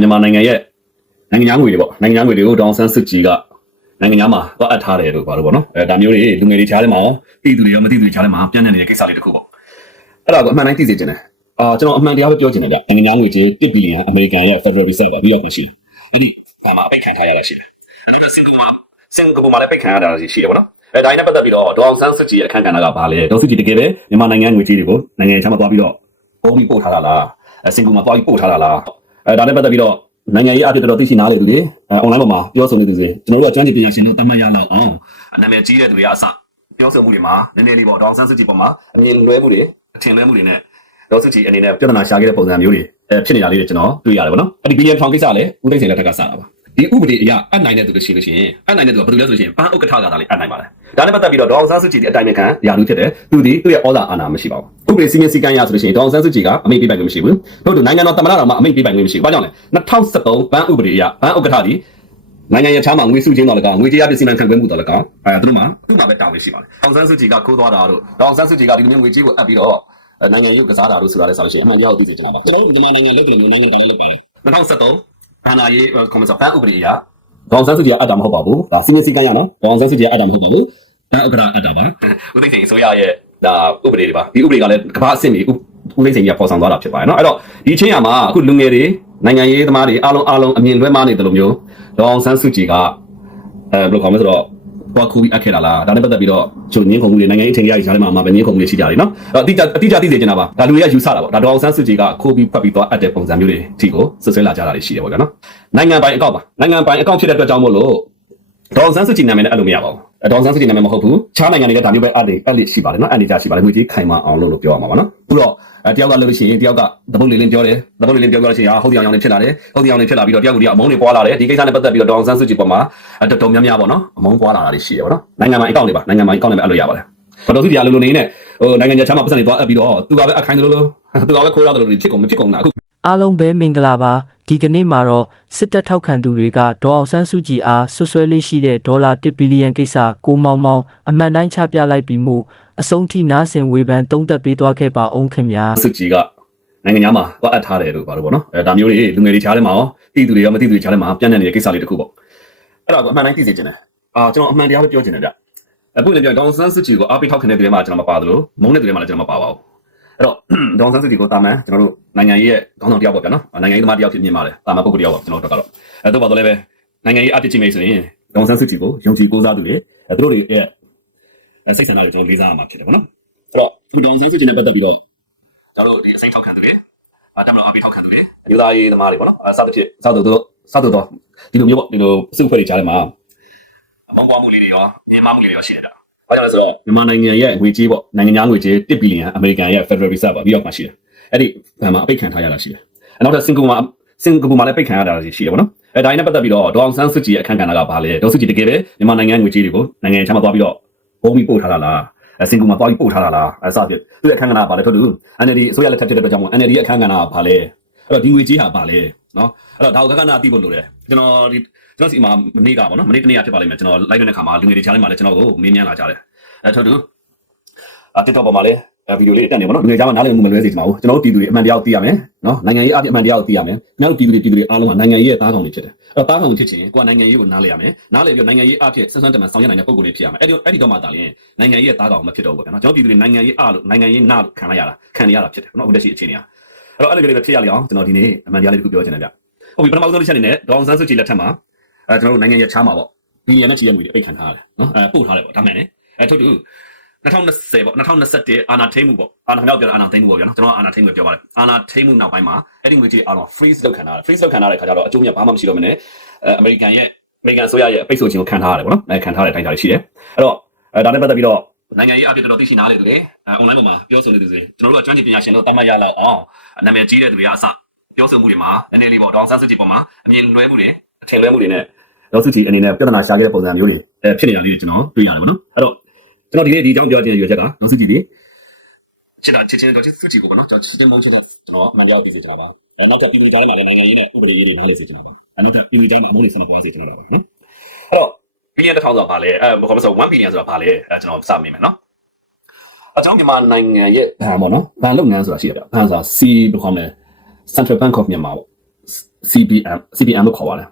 မြန်မာနိုင်ငံရဲ့နိုင်ငံသားငွေတွေပေါ့နိုင်ငံသားငွေတွေကိုဒေါအောင်ဆန်းစစ်ကြီးကနိုင်ငံသားမှာတော့အပ်ထားတယ်လို့ပါလို့ပေါ့နော်အဲဒါမျိုးတွေလူငယ်တွေချားထဲမှာရောတည်သူတွေရောမတည်သူတွေချားထဲမှာပြန့်နှံ့နေတဲ့ကိစ္စလေးတစ်ခုပေါ့အဲ့ဒါကိုအမှန်တိုင်းသိစေချင်တယ်အာကျွန်တော်အမှန်တရားပဲပြောချင်တယ်ဗျနိုင်ငံသားငွေကြီး1ဘီလီယံအမေရိကန်ရဲ့ Federal Reserve ပါပြီးတော့ရှိတယ်အဲ့ဒီဘာမှပိတ်ခံထားရတာရှိတယ်အဲ့တော့စင်ကာပူမှာစင်ကာပူမှာလည်းပိတ်ခံရတာရှိတယ်ပေါ့နော်အဲဒါနဲ့ပတ်သက်ပြီးတော့ဒေါအောင်ဆန်းစစ်ကြီးရဲ့အခမ်းကဏ္ဍကဘာလဲဒေါစစ်ကြီးတကယ်ပဲမြန်မာနိုင်ငံငွေကြီးတွေကိုနိုင်ငံခြားမှာသွားပြီးတော့ပုံပြီးပို့ထားတာလားအဲစင်ကာပူမှာသွားပြီးပို့ထားတာလား အဲဒါနဲ့ပတ်သက်ပြီးတော့နိုင်ငံရေးအဖြစ်တော်တော်သိရှိနားလေသူတွေအဲအွန်လိုင်းပေါ်မှာပြောဆိုနေသူတွေကျွန်တော်တို့ကကျွမ်းကျင်ပညာရှင်တို့တတ်မှတ်ရလောက်အောင်နာမည်ကြီးတဲ့သူတွေကအစပြောဆိုမှုတွေမှာနည်းနည်းလေးပေါ့ဒေါအောင်ဆန်းစစ်ကြီးပေါ်မှာအမြင်လွဲမှုတွေအထင်လွဲမှုတွေနဲ့ဒေါစစ်ကြီးအနေနဲ့ပြဿနာရှာခဲ့တဲ့ပုံစံမျိုးတွေအဲဖြစ်နေတာလေးတွေကျွန်တော်တွေ့ရတယ်ပေါ့နော်အဲ့ဒီဘီလီယံထောင်ကိစ္စလည်းဦးသိန်းစိန်လက်ထက်ကစတာပါ ဒီဥပဒေအရအနိုင်တဲ့သူတွေရှိလို့ရှိရင်အနိုင်တဲ့သူကဘယ်သူလဲဆိုလို့ရှိရင်ပန်းဥက္ကဋ္ဌကသာလေအနိုင်ပါလေဒါနဲ့ပတ်သက်ပြီးတော့ဒေါအောင်ဆန်းစုကြည်ဒီအတိုင်းအခံယာလူဖြစ်တယ်သူဒီသူ့ရဲ့ဩဇာအာဏာမရှိပါဘူးဥပဒေစီမံစည်းကမ်းရဆိုလို့ရှိရင်ဒေါအောင်ဆန်းစုကြည်ကအမိန့်ပေးပိုင်ခွင့်မရှိဘူးတို့တို့နိုင်ငံတော်သမ္မတတော်မှာအမိန့်ပေးပိုင်ခွင့်မရှိဘူးဘာကြောင့်လဲ2013ဘန်းဥပဒေအရဘန်းဥက္ကဋ္ဌဒီနိုင်ငံရခြားမှာငွေစုချင်းတော်လကောင်ငွေကြေးရပစ္စည်းမှန်ခံခွင့်မှုတော်လကောင်အဲသူတို့မှာသူ့မှာပဲတာဝန်ရှိပါတယ်ဒေါအောင်ဆန်းစုကြည်ကခိုးသွားတာတို့ဒေါအောင်ဆန်းစုကြည်ကဒီလိုမျိုးငွေကြေးကိုအပ်ပြီးတော့နိုင်ငံရေးကစားတာတို့ဆိုတာလည်းဆိုလို့ရှိရင်အမှန်တရားကိုသိစေချင်တာပါကျွန်တော်တို့ဒီမှာနိုင်ငံလက်တွေမျိုးနိုင်ငံတော်လည်းလုပ်ပါလေ2013 ဘာနာရေးကွန်မန်ဆာဘန်းဥပဒေအရဒေါအောင်ဆန်းစုကြည်ကအတ္တမဟုတ်ပါဘူးဒါစီမင်းစည်းကမ်းရနော်ဒေါအောင်ဆန်းစုကြည်ကအတ္တမဟုတ်ပါဘူးဒါဥက္ကဋ္ဌအတ္တပါဦးသိန်းစိန်အစိုးရရဲ့ဒါဥပဒေတွေပါဒီဥပဒေကလည်းကမ္ဘာအဆင့်ကြီးဦးသိန်းစိန်ကြီးကပေါ်ဆောင်သွားတာဖြစ်ပါတယ်နော်အဲ့တော့ဒီချင်းရမှာအခုလူငယ်တွေနိုင်ငံရေးသမားတွေအားလုံးအားလုံးအမြင်လွဲမှားနေတယ်လို့မျိုးဒေါအောင်ဆန်းစုကြည်ကအဲဘယ်လိုခေါ်မလဲဆိုတော့ ဘာခုပြီးအပ်ခဲ့တာလားဒါနဲ့ပတ်သက်ပြီးတော့ချုပ်ငင်းခုံမှုတွေနိုင်ငံရေးအထင်ကြီးရှားထဲမှာမှာပဲငင်းခုံမှုတွေရှိကြတယ်နော်အဲ့တော့အတိအကျအတိအကျသိစေချင်တာပါဒါလူတွေကယူဆတာပေါ့ဒါဒေါအောင်ဆန်းစုကြည်ကခိုးပြီးဖတ်ပြီးသွားအပ်တဲ့ပုံစံမျိုးတွေအထိကိုဆွဆွဲလာကြတာတွေရှိတယ်ပေါ့ဗျာနော်နိုင်ငံပိုင်အကောင့်ပါနိုင်ငံပိုင်အကောင့်ဖြစ်တဲ့အတွက်ကြောင့်မို့လို့ ဒေါအောင်ဆန်းစုကြည်နာမည်နဲ့အဲ့လိုမရပါဘူးအဲဒေါအောင်ဆန်းစုကြည်နာမည်မဟုတ်ဘူးခြားနိုင်ငံတွေကဒါမျိုးပဲအဲ့ဒီအဲ့ဒီရှိပါတယ်နော်အဲ့ဒီကြရှိပါတယ်ငွေကြီးခိုင်မအောင်လို့လို့ပြောရမှာပါနော်ပြီးတော့အဲတယောက်ကလို့လို့ရှိရင်တယောက်ကသဘုတ်လေးလေးပြောတယ်သဘုတ်လေးလေးပြောပြောလို့ရှိရင်ဟာဟုတ်တရားအောင်နေဖြစ်လာတယ်ဟုတ်တရားအောင်နေဖြစ်လာပြီးတော့တယောက်ကတယောက်အမုန်းတွေပွားလာတယ်ဒီကိစ္စနဲ့ပတ်သက်ပြီးတော့ဒေါအောင်ဆန်းစုကြည်ပေါ်မှာအတော်တော်များများပေါ့နော်အမုန်းပွားလာတာတွေရှိတယ်ပေါ့နော်နိုင်ငံမှာအကောင့်တွေပါနိုင်ငံမှာအကောင့်တွေပဲအဲ့လိုရပါတယ်ဘာလို့စုကြည်ကလိုလိုနေနေဟိုနိုင်ငံခြားမှာပတ်စံတွေသွားအပ်ပြီးတော့သူကပဲအခိုင်းတယ်လို့လို့သူကပဲခိုးရတယ်လို့ဖြစ်ကုန်မဖြစ်ကုန်တာအခု အားလုံးပဲမင်္ဂလာပါဒီကနေ့မှာတော့စစ်တပ်ထောက်ခံသူတွေကဒေါ်အောင်ဆန်းစုကြည်အားဆွဆွဲလေးရှိတဲ့ဒေါ်လာ1ဘီလီယံကိစ္စကိုမောင်မောင်အမှန်တိုင်းချပြလိုက်ပြီးမှုအဆုံးထိနားဆင်ဝေဖန်သုံးသပ်ပေးသွားခဲ့ပါအောင်ခင်ဗျာစစ်ကြီးကနိုင်ငံသားမှာသွားအပ်ထားတယ်လို့ပါလို့ပေါ့နော်အဲဒါမျိုးတွေလူငယ်တွေချားထဲမှာရောတည်သူတွေရောမတည်သူတွေချားထဲမှာပြန့်နှံ့နေတဲ့ကိစ္စလေးတစ်ခုပေါ့အဲ့ဒါကိုအမှန်တိုင်းသိစေချင်တယ်အာကျွန်တော်အမှန်တရားပဲပြောချင်တယ်ဗျအခုလည်းပြောဒေါန်ဆန်းစစ်ကြီးကိုအားပေးထောက်ခံတဲ့တွေမှာကျွန်တော်မပါသလိုမုန်းတဲ့တွေမှာလည်းကျွန်တော်မပါပါဘူး အဲ့တော့ဒေါန်ဆန်းစစ်ကြီးကိုတာမန်ကျွန်တော်တို့နိုင်ငံရေးရဲ့ခေါင်းဆောင်တယောက်ပေါ့ဗျာနော်နိုင်ငံရေးသမားတယောက်ဖြစ်မြင်ပါတယ်တာမန်ပုဂ္ဂိုလ်တယောက်ပေါ့ကျွန်တော်တို့ကတော့အဲ့တော့ပါတော့လည်းပဲနိုင်ငံရေးအဖြစ်ချင်းမိတ်ဆိုရင်ဒေါန်ဆန်းစစ်ကြီးကိုယုံကြည်ကိုးစားသူတွေအဲ့တို့တွေရဲ့စိတ်ဆန္ဒတွေကျွန်တော်လေးစားရမှာဖြစ်တယ်ပေါ့နော်အဲ့တော့ဒီဒေါန်ဆန်းစစ်ကြီးနဲ့ပတ်သက်ပြီးတော့ကျွန်တော်တို့ဒီအစိမ့်ထုတ်ခံသူတွေအတမတော်အပိထောက်ခံသူတွေအမျိုးသားရေးသမားတွေပေါ့နော်အဲစသဖြင့်စသတို့စသတို့ဒီလိုမျိုးပေါ့ဒီလိုစုဖွဲ့တွေကြားထဲမှာအပေါင်းအမှုလေးတွေရောညင်မမှုလေးတွေရောရှင်းတာ။ ဘာကြောင့်လဲဆိုတော့မြန်မာနိုင်ငံရဲ့ငွေကြေးပေါ့နိုင်ငံသားငွေကြေး1ဘီလီယံအမေရိကန်ရဲ့ Federal Reserve ပါပြီးတော့မှရှိတယ်။အဲ့ဒီဘဏ်မှာအပိတ်ခံထားရတာရှိတယ်။နောက်တော့စင်ကာပူမှာစင်ကာပူမှာလည်းပိတ်ခံရတာရှိတယ်ပေါ့နော်။အဲဒါနဲ့ပတ်သက်ပြီးတော့ဒေါအောင်ဆန်းစုကြည်ရဲ့အခမ်းကဏ္ဍကဘာလဲ။ဒေါ်စုကြည်တကယ်ပဲမြန်မာနိုင်ငံငွေကြေးတွေကိုနိုင်ငံခြားမှာသွားပြီးတော့ဘုံပြီးပို့ထားတာလား။အဲစင်ကာပူမှာသွားပြီးပို့ထားတာလား။အဲစသဖြင့်သူ့ရဲ့အခမ်းကဏ္ဍကဘာလဲထို့တူ NLD အစိုးရလက်ထက်ဖြစ်တဲ့အတွက်ကြောင့်မို့ NLD ရဲ့အခမ်းကဏ္ဍကဘာလဲ။အဲ့တော့ဒီငွေကြေးဟာပါလေနော်အဲ့တော့ဒါကိုကကနာသိဖို့လိုတယ်ကျွန်တော်ဒီ ကျွန်တော်စီမှာမနေ့ကပေါ့နော်မနေ့တနေ့ကဖြစ်ပါလိမ့်မယ်ကျွန်တော် live တဲ့ခါမှာလူငယ်တွေချားနေမှာလည်းကျွန်တော်ကိုမေးမြန်းလာကြတယ်အဲ့ထို့တူအ TikTok ပေါ်မှာလည်းဗီဒီယိုလေးတက်နေပါတော့လူငယ်ချားမှာနားလည်မှုမလွဲစေချင်ပါဘူးကျွန်တော်တို့ပြည်သူတွေအမှန်တရားကိုသိရမယ်နော်နိုင်ငံရေးအပြည့်အမှန်တရားကိုသိရမယ်ကျွန်တော်တို့ပြည်သူတွေပြည်သူတွေအားလုံးကနိုင်ငံရေးရဲ့သားကောင်တွေဖြစ်တယ်အဲ့တော့သားကောင်ဖြစ်ချင်ကိုကနိုင်ငံရေးကိုနားလည်ရမယ်နားလည်ပြီးနိုင်ငံရေးအပြည့်ဆက်ဆန်းတမန်ဆောင်ရွက်နိုင်တဲ့ပုံကိုယ်တွေဖြစ်ရမယ်အဲ့ဒီအဲ့ဒီတော့မှသာလျှင်နိုင်ငံရေးရဲ့သားကောင်မဖြစ်တော့ဘူးဗျာနော်ကျွန်တော်ပြည်သူတွေနိုင်ငံရေးအားလို့နိုင်ငံရေးနာလို့ခံလိုက်ရတာခံရတာဖြစ်တယ်နော်အခုလက်ရှိအခြေအနေကအဲ့တော့အဲ့လိုလေးပဲဖြစ်ရလေအောင်ကျွန်တော်ဒီနေ့အမှန်တရားလေးတစ်ခုပြောချင်တယ်ဗျဟုတ်ပြီပထမဆုံးတစ်ချက်အနေနဲ့ဒေါအောင်ဆန်းစုကြည်လက်ထက်မှာ အဲကျွန်တော်တို့နိုင်ငံရချားမှာပေါ့ဘီလီယံနဲ့ချီတဲ့ငွေတွေအိတ်ခံထားရတယ်နော်အဲပို့ထားတယ်ပေါ့ဒါမှန်တယ်အဲထုတ်တူ2020ပေါ့2021အာနာထိန်မှုပေါ့အာနာမြောက်ပြောအာနာထိန်မှုပေါ့ဗျာနော်ကျွန်တော်အာနာထိန်မှုပြောပါတယ်အာနာထိန်မှုနောက်ပိုင်းမှာအဲ့ဒီငွေကြီးအားလုံး freeze လုပ်ခံထားတယ် freeze လုပ်ခံထားတဲ့ခါကျတော့အကျိုးမြတ်ဘာမှမရှိတော့မနဲ့အဲအမေရိကန်ရဲ့အမေရိကန်ဆိုရရဲ့အပိတ်ဆိုခြင်းကိုခံထားရတယ်ပေါ့နော်အဲခံထားတဲ့အတိုင်းသားတွေရှိတယ်အဲ့တော့အဲဒါနဲ့ပတ်သက်ပြီးတော့နိုင်ငံရေးအပြည့်တော်တော်သိရှိနားလေသူတွေအဲ online ပေါ်မှာပြောဆိုနေသူတွေကျွန်တော်တို့ကကျွမ်းကျင်ပညာရှင်တို့တတ်မှတ်ရလောက်အောင်နာမည်ကြီးတဲ့သူတွေကအစပြောဆိုမှုတွေမှာနည်းနည်းလေးပေါ့ဒေါအောင်ဆန်းစုကြည်ပေါ်မှာအမြင်လွဲမှုတွေအထင်လွဲမှုတွေနဲ့ ဒေါစုကြည်အနေနဲ့ပြဿနာရှာခဲ့တဲ့ပုံစံမျိုးတွေအဲဖြစ်နေတာလေးတွေကျွန်တော်တွေ့ရတယ်ပေါ့နော်အဲ့တော့ကျွန်တော်ဒီနေ့ဒီအကြောင်းပြောချင်တဲ့ရွေးချက်ကဒေါစုကြည်ဒီချစ်တာချစ်ချင်းဒေါစုကြည်ကိုပေါ့နော်ကျွန်တော်ချစ်တဲ့မုန်းချစ်တော့ကျွန်တော်အမှန်ကြောက်ပြီးစေချင်တာပါအဲနောက်ထပ်ပြည်သူတွေကြားထဲမှာလည်းနိုင်ငံရေးနဲ့ဥပဒေရေးတွေနားလည်စေချင်တာပါအဲနောက်ထပ်ပြည်သူတွေကြားမှာမုန်းနေစေချင်တာပါစေချင်တာပါနော်အဲ့တော့ဘီလီယံတစ်ထောင်ဆိုတာဘာလဲအဲဘာလို့ဆို1ဘီလီယံဆိုတာဘာလဲအဲကျွန်တော်စမိမယ်နော်အကြောင်းမြန်မာနိုင်ငံရဲ့ဘဏ်ပေါ့နော်ဘဏ်လုပ်ငန်းဆိုတာရှိရပြဘဏ်ဆိုတာ C ဘယ်လိုခေါ်မလဲ Central Bank of Myanmar ပေါ့ CPM CPM လို့ခေါ်ပါတယ်